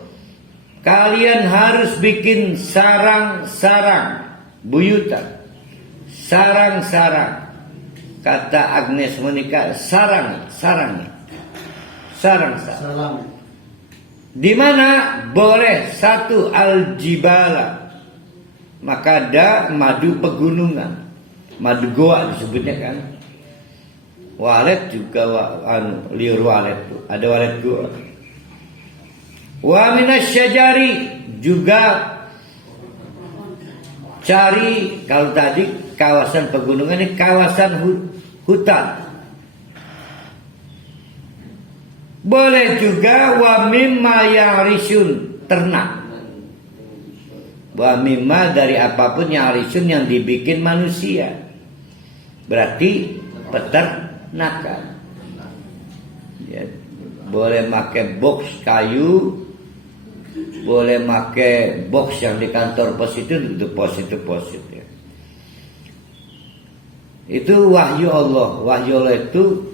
kalian harus bikin sarang-sarang buyutan. Sarang-sarang. Kata Agnes Monica, sarang. Di mana boleh satu al-jibala, maka ada madu pegunungan, madu goa disebutnya kan. Walet juga liur walet tuh, ada walet goa. Wa minasyajari juga cari, kalau tadi kawasan pegunungan ini kawasan hutan. Boleh juga wa mimma ya'risun, ternak. Wa mimma dari apapun ya'risun yang dibikin manusia. Berarti peternakan. Ya, boleh pakai box kayu, boleh pakai box yang di kantor pos itu deposit. Ya. Itu wahyu Allah. Wahyu Allah itu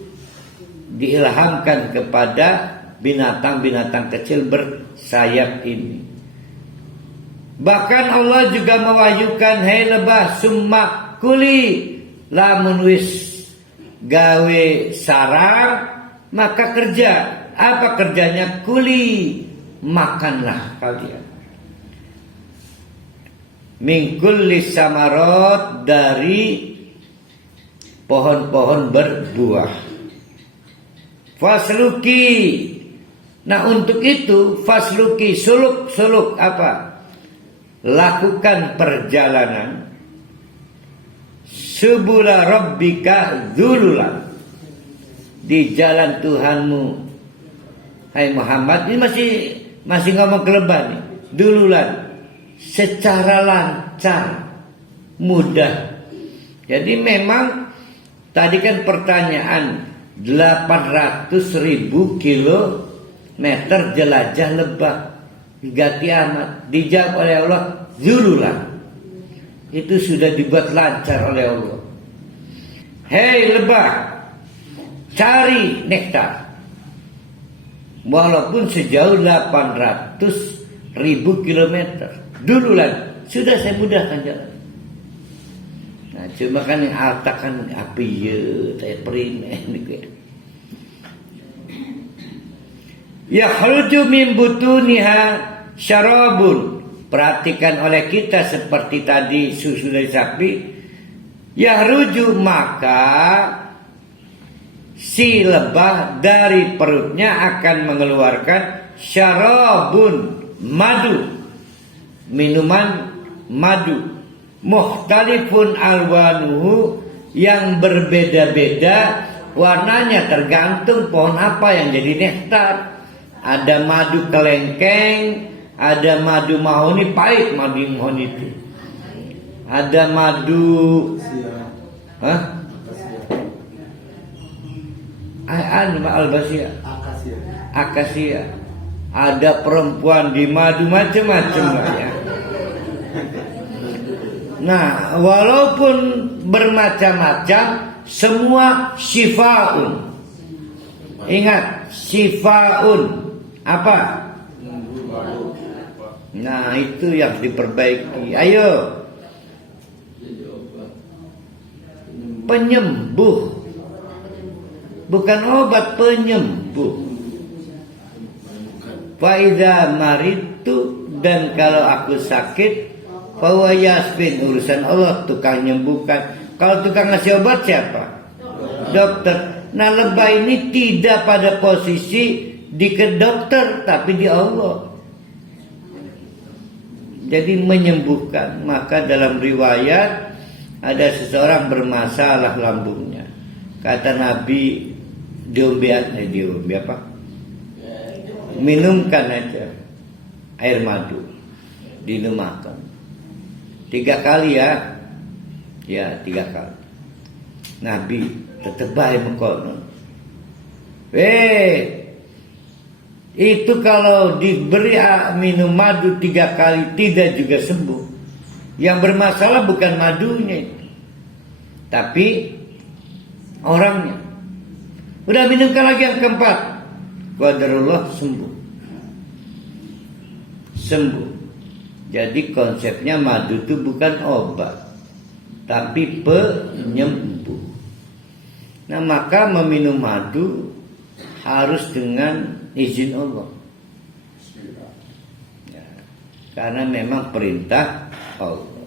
diilhamkan kepada binatang-binatang kecil bersayap ini. Bahkan Allah juga mewahyukan, hei lebah, summa kuli, lamun wis gawe sarang maka kerja. Apa kerjanya? Kuli, makanlah kalian. Min kulli samarot, dari pohon-pohon berbuah. Fasluki. Nah untuk itu fasluki, suluk apa? Lakukan perjalanan subula rabbika dzululan, di jalan Tuhanmu. Hai Muhammad, ini masih ngomong kelebah nih. Dululan, secara lancar, mudah. Jadi memang tadi kan pertanyaan 800.000 kilometer jelajah lebah hingga kiamat, dijawab oleh Allah dzululan. Itu sudah dibuat lancar oleh Allah. Hei lebah, cari nektar. Walaupun sejauh 800.000 kilometer, dululah sudah saya mudahkan jalan. Nah, cuma kan yang alta kan api ya, saya perimen gitu ya. Yakhruju min butuniha syarabun. Perhatikan oleh kita seperti tadi susu dari sapi. Yakhruju, maka si lebah dari perutnya akan mengeluarkan syarabun, madu, minuman madu, mukhtalifun alwanuhu, yang berbeda-beda warnanya tergantung pohon apa yang jadi nektar. Ada madu kelengkeng, ada madu mahoni, pahit madu mahoni itu. Ada madu albasia, akasia. Ada perempuan di madu macam-macam ya. Nah, walaupun bermacam-macam, semua syifaun. Ingat, syifaun apa? Nah, itu yang diperbaiki. Ayo, penyembuh, bukan obat, penyembuh. Faida maritu, dan kalau aku sakit, fahuwa yasfin, urusan Allah, tukang nyembuhkan. Kalau tukang ngasih obat siapa? Dokter. Nah, lebah ini tidak pada posisi di ke dokter, tapi di Allah. Jadi menyembuhkan. Maka dalam riwayat ada seseorang bermasalah lambungnya. Kata Nabi, diombe apa? Minumkan aja air madu, dinumakan 3 kali ya. Ya, 3 kali. Nabi tetap baik mengkonon. Itu kalau diberi minum madu 3 kali tidak juga sembuh. Yang bermasalah bukan madunya, tapi orangnya. Udah minumkan lagi yang keempat, qadarullah, sembuh. Jadi konsepnya madu itu bukan obat, tapi penyembuh. Nah, maka meminum madu harus dengan izin Allah. Ya, karena memang perintah Allah.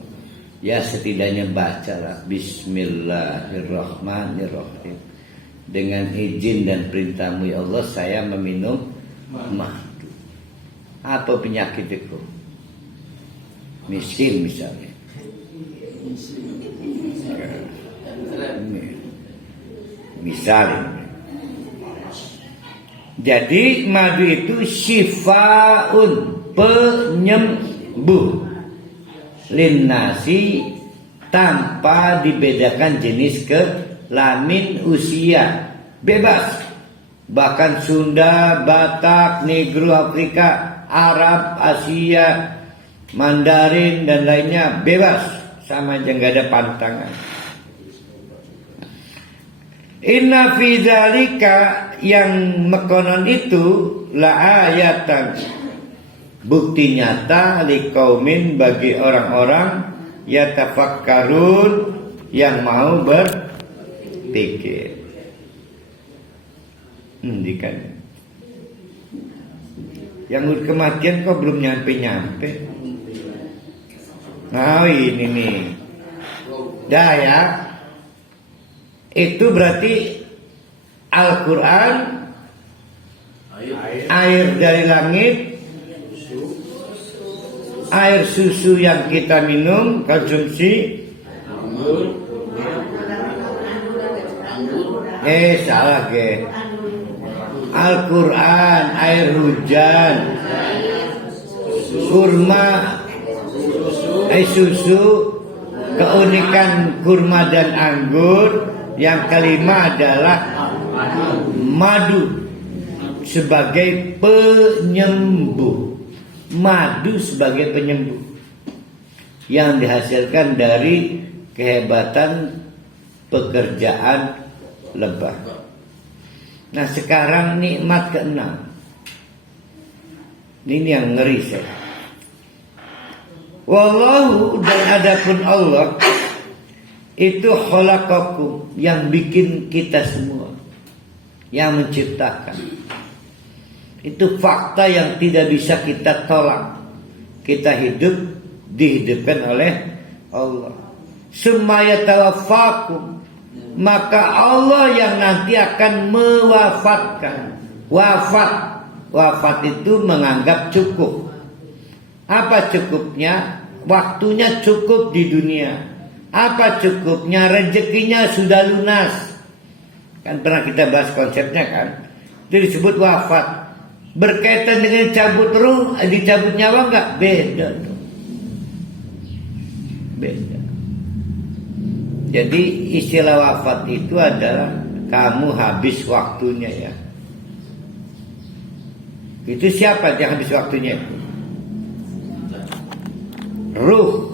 Ya, setidaknya bacalah Bismillahirrahmanirrahim. Dengan izin dan perintahmu ya Allah, saya meminum madu. Apa penyakit itu? Miskin misalnya. Misalnya. Jadi madu itu syifaun, penyembuh, linnasi, tanpa dibedakan jenis kelamin, usia, bebas. Bahkan Sunda, Batak, Negro, Afrika, Arab, Asia, Mandarin dan lainnya bebas, sama aja nggak ada pantangan. Inna fi dzalika, yang mekonon itu, la ayatan, bukti nyata, liqaumin, bagi orang-orang yatafakkarun, yang mau berpikir. Kan yang kematian kok belum nyampe. Nah ini nih, dah ya. Itu berarti Al-Quran, air dari langit, air susu yang kita minum, konsumsi. Salah ke. Al-Quran, air hujan, kurma, susu. Keunikan kurma dan anggur. Yang kelima adalah madu sebagai penyembuh. Madu sebagai penyembuh yang dihasilkan dari kehebatan pekerjaan lebah. Nah sekarang nikmat keenam. Ini yang ngeri saya. Wallahu, dan adapun Allah itu khalaqakum, yang bikin kita semua, yang menciptakan. Itu fakta yang tidak bisa kita tolak. Kita hidup dihidupkan oleh Allah. Summa yatawaffakum, maka Allah yang nanti akan mewafatkan. Wafat itu menganggap cukup. Apa cukupnya? Waktunya cukup di dunia. Apa cukupnya? Rezekinya sudah lunas. Kan pernah kita bahas konsepnya kan. Itu disebut wafat. Berkaitan dengan cabut ruh, dicabut nyawa enggak? Beda tuh. Beda. Jadi istilah wafat itu adalah kamu habis waktunya ya. Itu siapa yang habis waktunya? Ruh.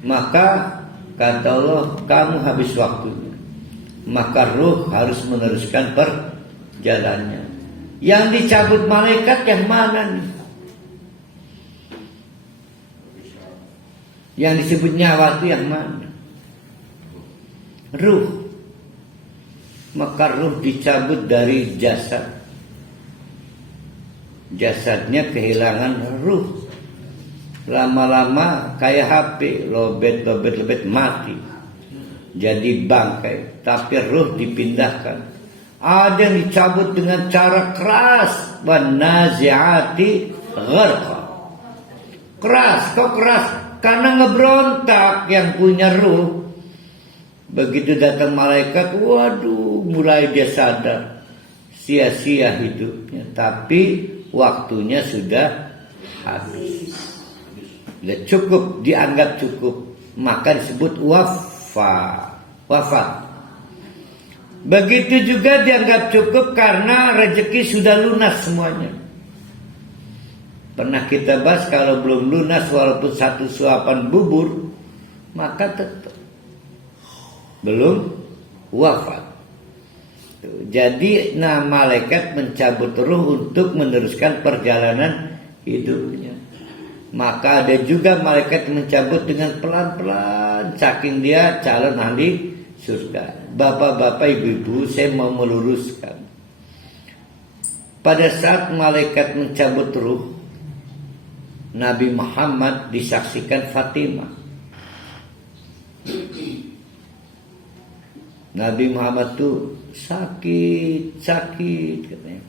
Maka kata Allah, kamu habis waktunya. Maka ruh harus meneruskan perjalanannya. Yang dicabut malaikat yang mana nih? Yang disebut nyawa itu yang mana? Ruh. Maka ruh dicabut dari jasad. Jasadnya kehilangan ruh. Lama-lama kayak HP, lobet mati. Jadi bangkai, tapi ruh dipindahkan. Ada yang dicabut dengan cara keras, wanaziati gharqa. Keras, kok keras? Karena ngeberontak yang punya ruh. Begitu datang malaikat, waduh, mulai dia sadar sia-sia hidupnya, tapi waktunya sudah habis. Sudah cukup, dianggap cukup, maka disebut wafat. Begitu juga dianggap cukup karena rezeki sudah lunas semuanya. Pernah kita bahas kalau belum lunas walaupun satu suapan bubur, maka tetap belum wafat. Jadi malaikat mencabut ruh untuk meneruskan perjalanan hidupnya. Maka ada juga malaikat mencabut dengan pelan-pelan, saking dia calon ahli surga. Bapak-bapak, ibu-ibu, saya mau meluruskan. Pada saat malaikat mencabut ruh, Nabi Muhammad disaksikan Fatimah. Nabi Muhammad tuh sakit katanya.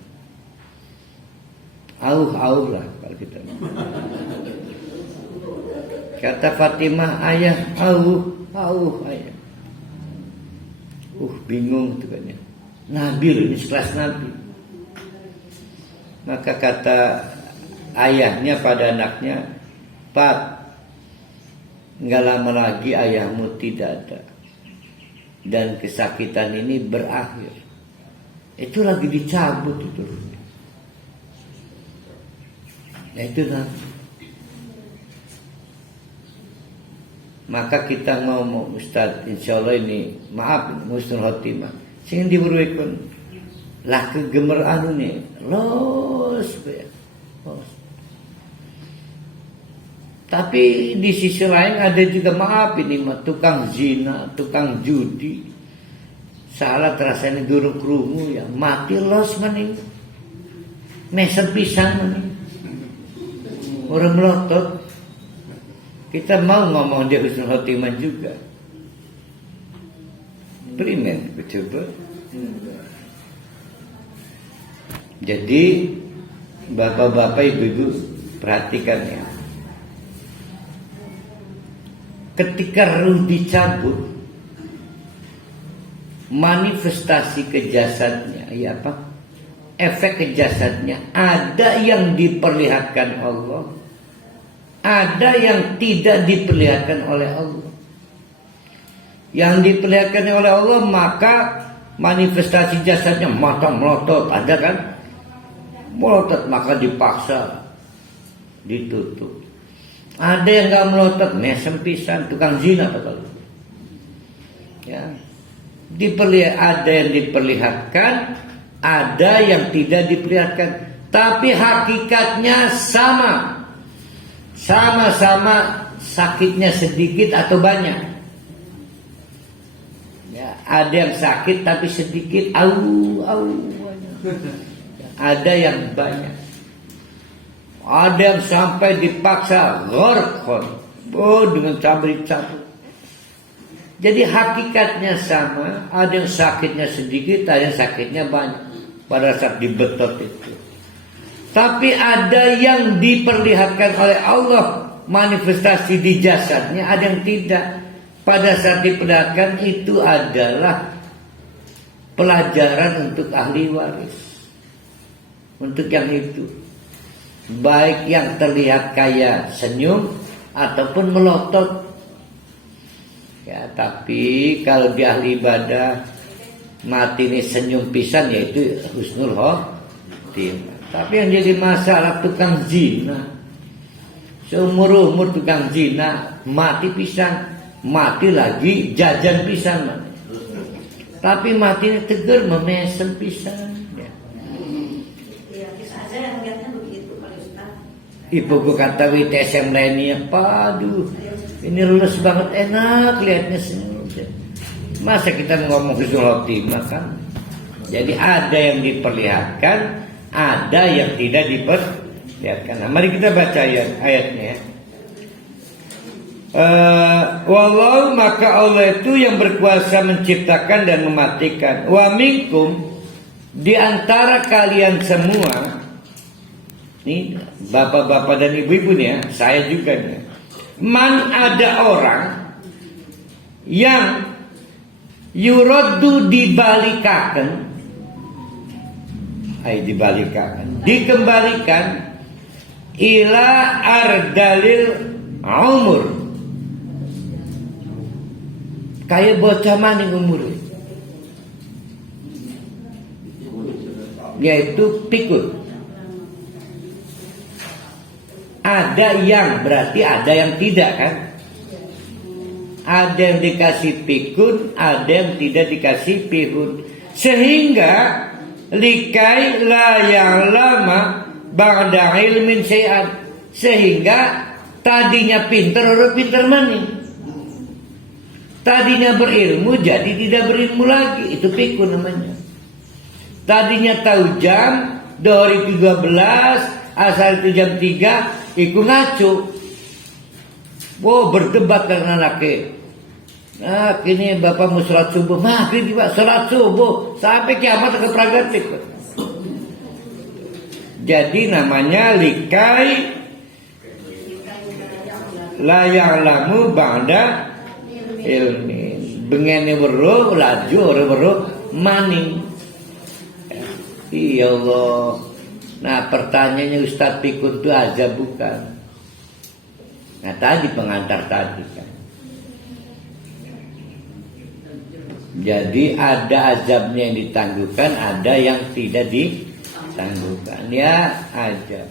Auh lah kalau kita. Kata Fatimah, ayah, auh ayah. Bingung tuh katanya. Nabi loh, ini sekelas Nabi. Maka kata ayahnya pada anaknya, Pak, nggak lama lagi ayahmu tidak ada. Dan kesakitan ini berakhir. Itu lagi dicabut itu. Ya itu lah. Maka kita ngomong Ustaz, insya Allah ini maaf husnul khotimah. Sing diweruhkeun lah kegemer anu nih los. Tapi di sisi lain ada juga maaf ini mah tukang zina, tukang judi. Salah terasanya duruk krungu ya mati los maning. Meser pisan maning. Orang melotot. Kita mau ngomong dia husnul khotimah juga. Primen, coba. Jadi bapak-bapak, ibu-ibu perhatikan ya. Ketika ruh dicabut, manifestasi ke jasadnya, ya apa? Efek ke jasadnya ada yang diperlihatkan Allah, ada yang tidak diperlihatkan oleh Allah. Yang diperlihatkan oleh Allah maka manifestasi jasadnya mata melotot, ada kan? Melotot maka dipaksa ditutup. Ada yang nggak melotot, mesem pisan, tukang zina betul. Ya, ada yang diperlihatkan, ada yang tidak diperlihatkan, tapi hakikatnya sama. Sama-sama sakitnya sedikit atau banyak. Ya, ada yang sakit tapi sedikit, ada yang banyak. Ada yang sampai dipaksa gharqan, dengan cabut-cabut. Jadi hakikatnya sama, ada yang sakitnya sedikit, ada yang sakitnya banyak pada saat dibetot itu. Tapi ada yang diperlihatkan oleh Allah manifestasi di jasadnya, ada yang tidak. Pada saat diperlihatkan itu adalah pelajaran untuk ahli waris. Untuk yang itu, baik yang terlihat kayak senyum ataupun melotot. Ya, tapi kalau di ahli ibadah mati ini senyum pisan, yaitu husnul khotimah. Tapi yang jadi masalah tukang zina, seumur-umur tukang zina, mati pisan, mati lagi jajan pisan. Tapi matinya tegar memesem pisan. Ya. Ibu kata WTSM lainnya, paduh, ini lulus banget, enak lihatnya senyum. Masa kita ngomong husnul khotimah kan? Jadi ada yang diperlihatkan, ada yang tidak diperlihatkan. Nah, mari kita baca ayatnya. Wallahu, maka Allah itu yang berkuasa menciptakan dan mematikan. Wa minkum, di antara kalian semua. Ini bapak-bapak dan ibu-ibu nih ya, saya juga nih. Man, ada orang yang yuraddu dibalikakan, dikembalikan ila ardalil umur, kayak bocah maning umur, yaitu pikun. Ada yang berarti ada yang tidak kan? Ada yang dikasih pikun, ada yang tidak dikasih pikun, sehingga likai la ya'lama ba'da ilmin syai'an, sehingga tadinya pintar orang pintar maning, tadinya berilmu jadi tidak berilmu lagi. Itu pikun namanya. Tadinya tahu jam 2013 asal itu jam 3 ikut ngaco. Berdebat dengan anaknya. Nah, kini bapak mau sholat subuh, maghrib pak sholat subuh sampai kiamat ke pragatik. Jadi namanya likai la ya'lamu ba'da ilmi. Bengene weruh laju ora weruh maning. Ya Allah. Nah, pertanyaannya Ustaz pikun itu aja bukan? Nah, tadi pengantar tadi kan. Jadi ada azabnya yang ditangguhkan, ada yang tidak ditangguhkan. Ya, azab.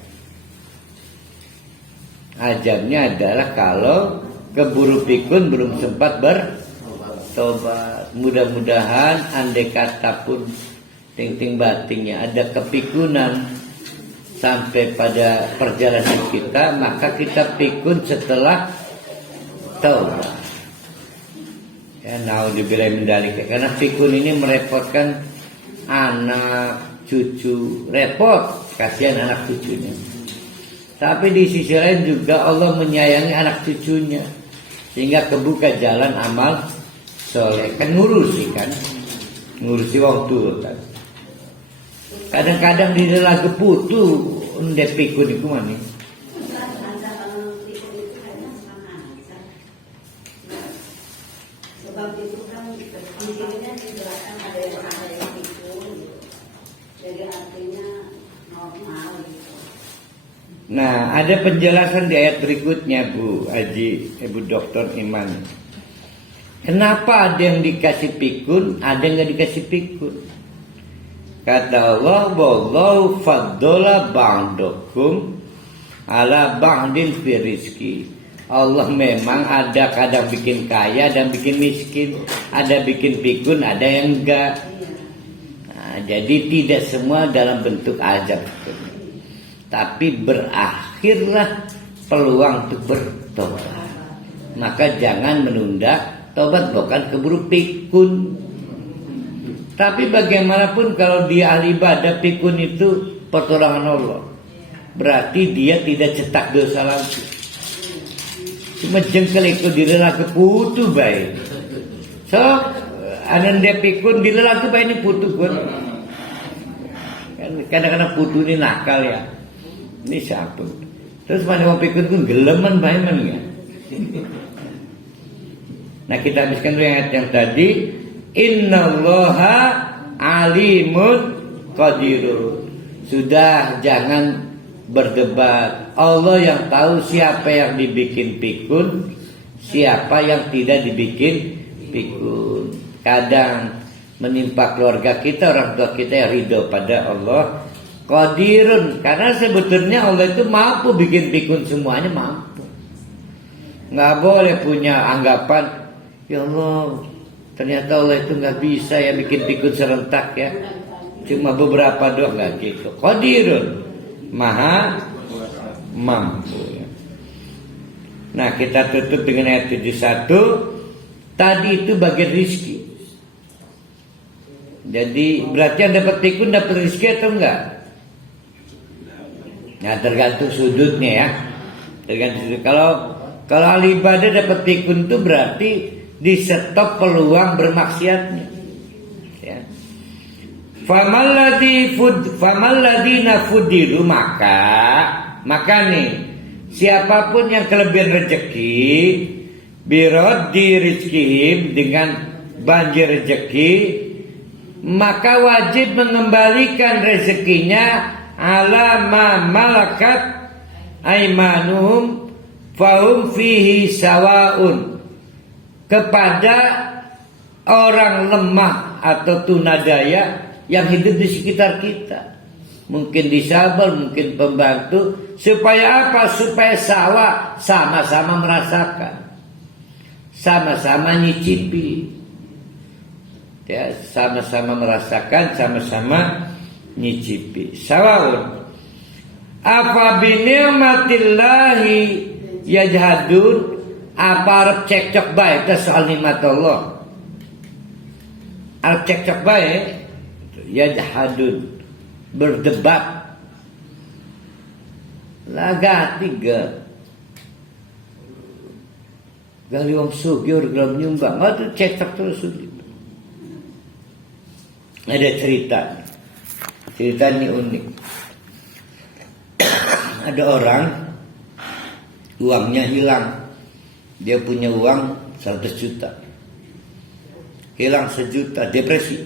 Azabnya adalah kalau keburu pikun belum sempat bertobat. Mudah-mudahan andai kata pun ting-ting batingnya ada kepikunan sampai pada perjalanan kita, maka kita pikun setelah taubat. Ya, naudzubillah min dzalik. Karena pikun ini merepotkan anak cucu, repot, kasihan anak cucunya. Tapi di sisi lain juga Allah menyayangi anak cucunya, sehingga kebuka jalan amal soleh. Kan ngurusi wong tua kan. Kadang-kadang di dalam keputu ndek pikun iku mani. Sebab itu kan intinya dijelaskan ada yang pikun, jadi artinya normal gitu. Nah, ada penjelasan di ayat berikutnya, Bu Haji, Ibu Doktor Iman. Kenapa ada yang dikasih pikun, ada yang nggak dikasih pikun? Kata Allah, wallahu faddala ba'dakum ala ba'din fi rizki. Allah memang ada kadang bikin kaya dan bikin miskin, ada bikin pikun, ada yang enggak. Nah, jadi tidak semua dalam bentuk azab. Tapi berakhirlah peluang untuk bertobat. Maka jangan menunda tobat, bukan keburu pikun. Tapi bagaimanapun kalau dia ahli ibadah, pikun itu pertolongan Allah. Berarti dia tidak cetak dosa lagi. Cuma jengkel itu dilelah ke putu baik. So, ananda pikun dilelah ke baik ini putu pun. Kadang-kadang putu ini nakal ya. Ini siapa? Terus mana mau pikun pun geleman baik ya. Nah, kita habiskan dulu ayat yang tadi. Innallaha alimun qadirun. Sudah, jangan berdebat. Allah yang tahu siapa yang dibikin pikun, siapa yang tidak dibikin pikun. Kadang menimpa keluarga kita, orang tua kita yang ridho pada Allah. Qadirun, karena sebetulnya Allah itu mampu bikin pikun semuanya, mampu. Nggak boleh punya anggapan, ya Allah, ternyata Allah itu nggak bisa ya bikin pikun serentak ya. Cuma beberapa doang, nggak gitu. Qadirun, maha mampu ya. Nah, kita tutup dengan ayat 71. Tadi itu bagian rizki. Jadi berarti yang dapat pikun dapat rizki atau enggak? Nah, tergantung sudutnya ya. Tergantung sudut. Kalau ahli ibadah dapat pikun itu berarti di stop peluang bermaksiatnya. Ya. Famalladina fudilu, maka nih siapapun yang kelebihan rezeki biroddi rizkihim, dengan banjir rezeki, maka wajib mengembalikan rezekinya ala ma malakat aimanuhum fahum fihi sawaun, kepada orang lemah atau tunadaya yang hidup di sekitar kita. Mungkin disabel, mungkin pembantu. Supaya apa? Supaya sama-sama merasakan, sama-sama nyicipi ya, sama-sama merasakan, sama-sama nyicipi. Sawaun afa bini'matillahi yajhadun, apa arep cekcok baik soal nikmat Allah. Arep cekcok baik yajhadun, berdebat laga tiga gali wong sugih gelem nyumbang, itu cekcok terus. Ada cerita ini unik. Ada orang uangnya hilang, dia punya uang 100 juta, hilang 1 juta, depresi.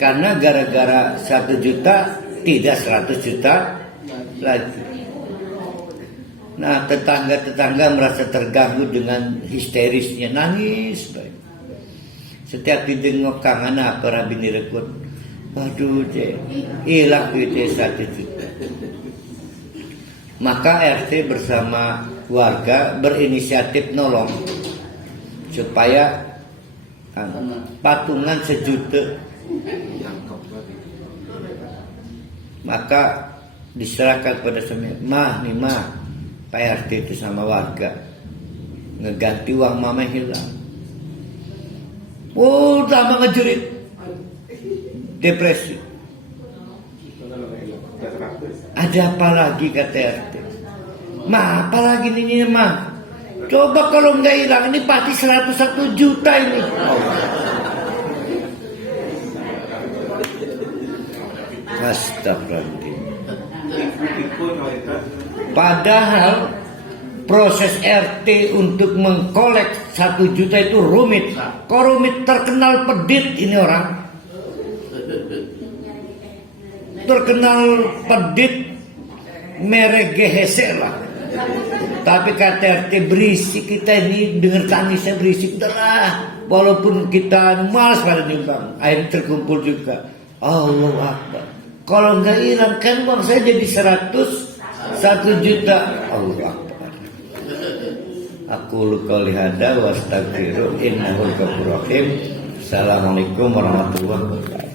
Karena gara-gara 1 juta tidak 100 juta lagi. Nah, tetangga-tetangga merasa terganggu dengan histerisnya, nangis. Setiap didengok kangen apa Rabi nirekut, waduh cek, hilang duitnya 1 juta. Maka RT bersama warga berinisiatif nolong supaya patungan 1 juta. Maka diserahkan pada semua, Pak RT itu sama warga ngeganti uang mama hilang. Oh, tambah ngejerit, depresi. Ada apa lagi kata RT? Ma, apa lagi ini ma? Coba kalau nggak hilang ini pasti 101 juta ini. Astagfirullahaladzim. Padahal proses RT untuk mengkolek 1 juta itu rumit. Kok rumit? Terkenal pedit ini orang. Terkenal pedit merek GHC lah. Tapi kata RT berisik, kita ini dengar tangisnya berisik. Udahlah, walaupun kita malas pada nyumbang, akhirnya terkumpul juga. Allahu Akbar. Kalau nggak hilang kan uang saya jadi 101 juta. Allahu Akbar. Aku qouli hadza wa astaghfiru innahu ghafurur rahim. Assalamualaikum warahmatullahi wabarakatuh.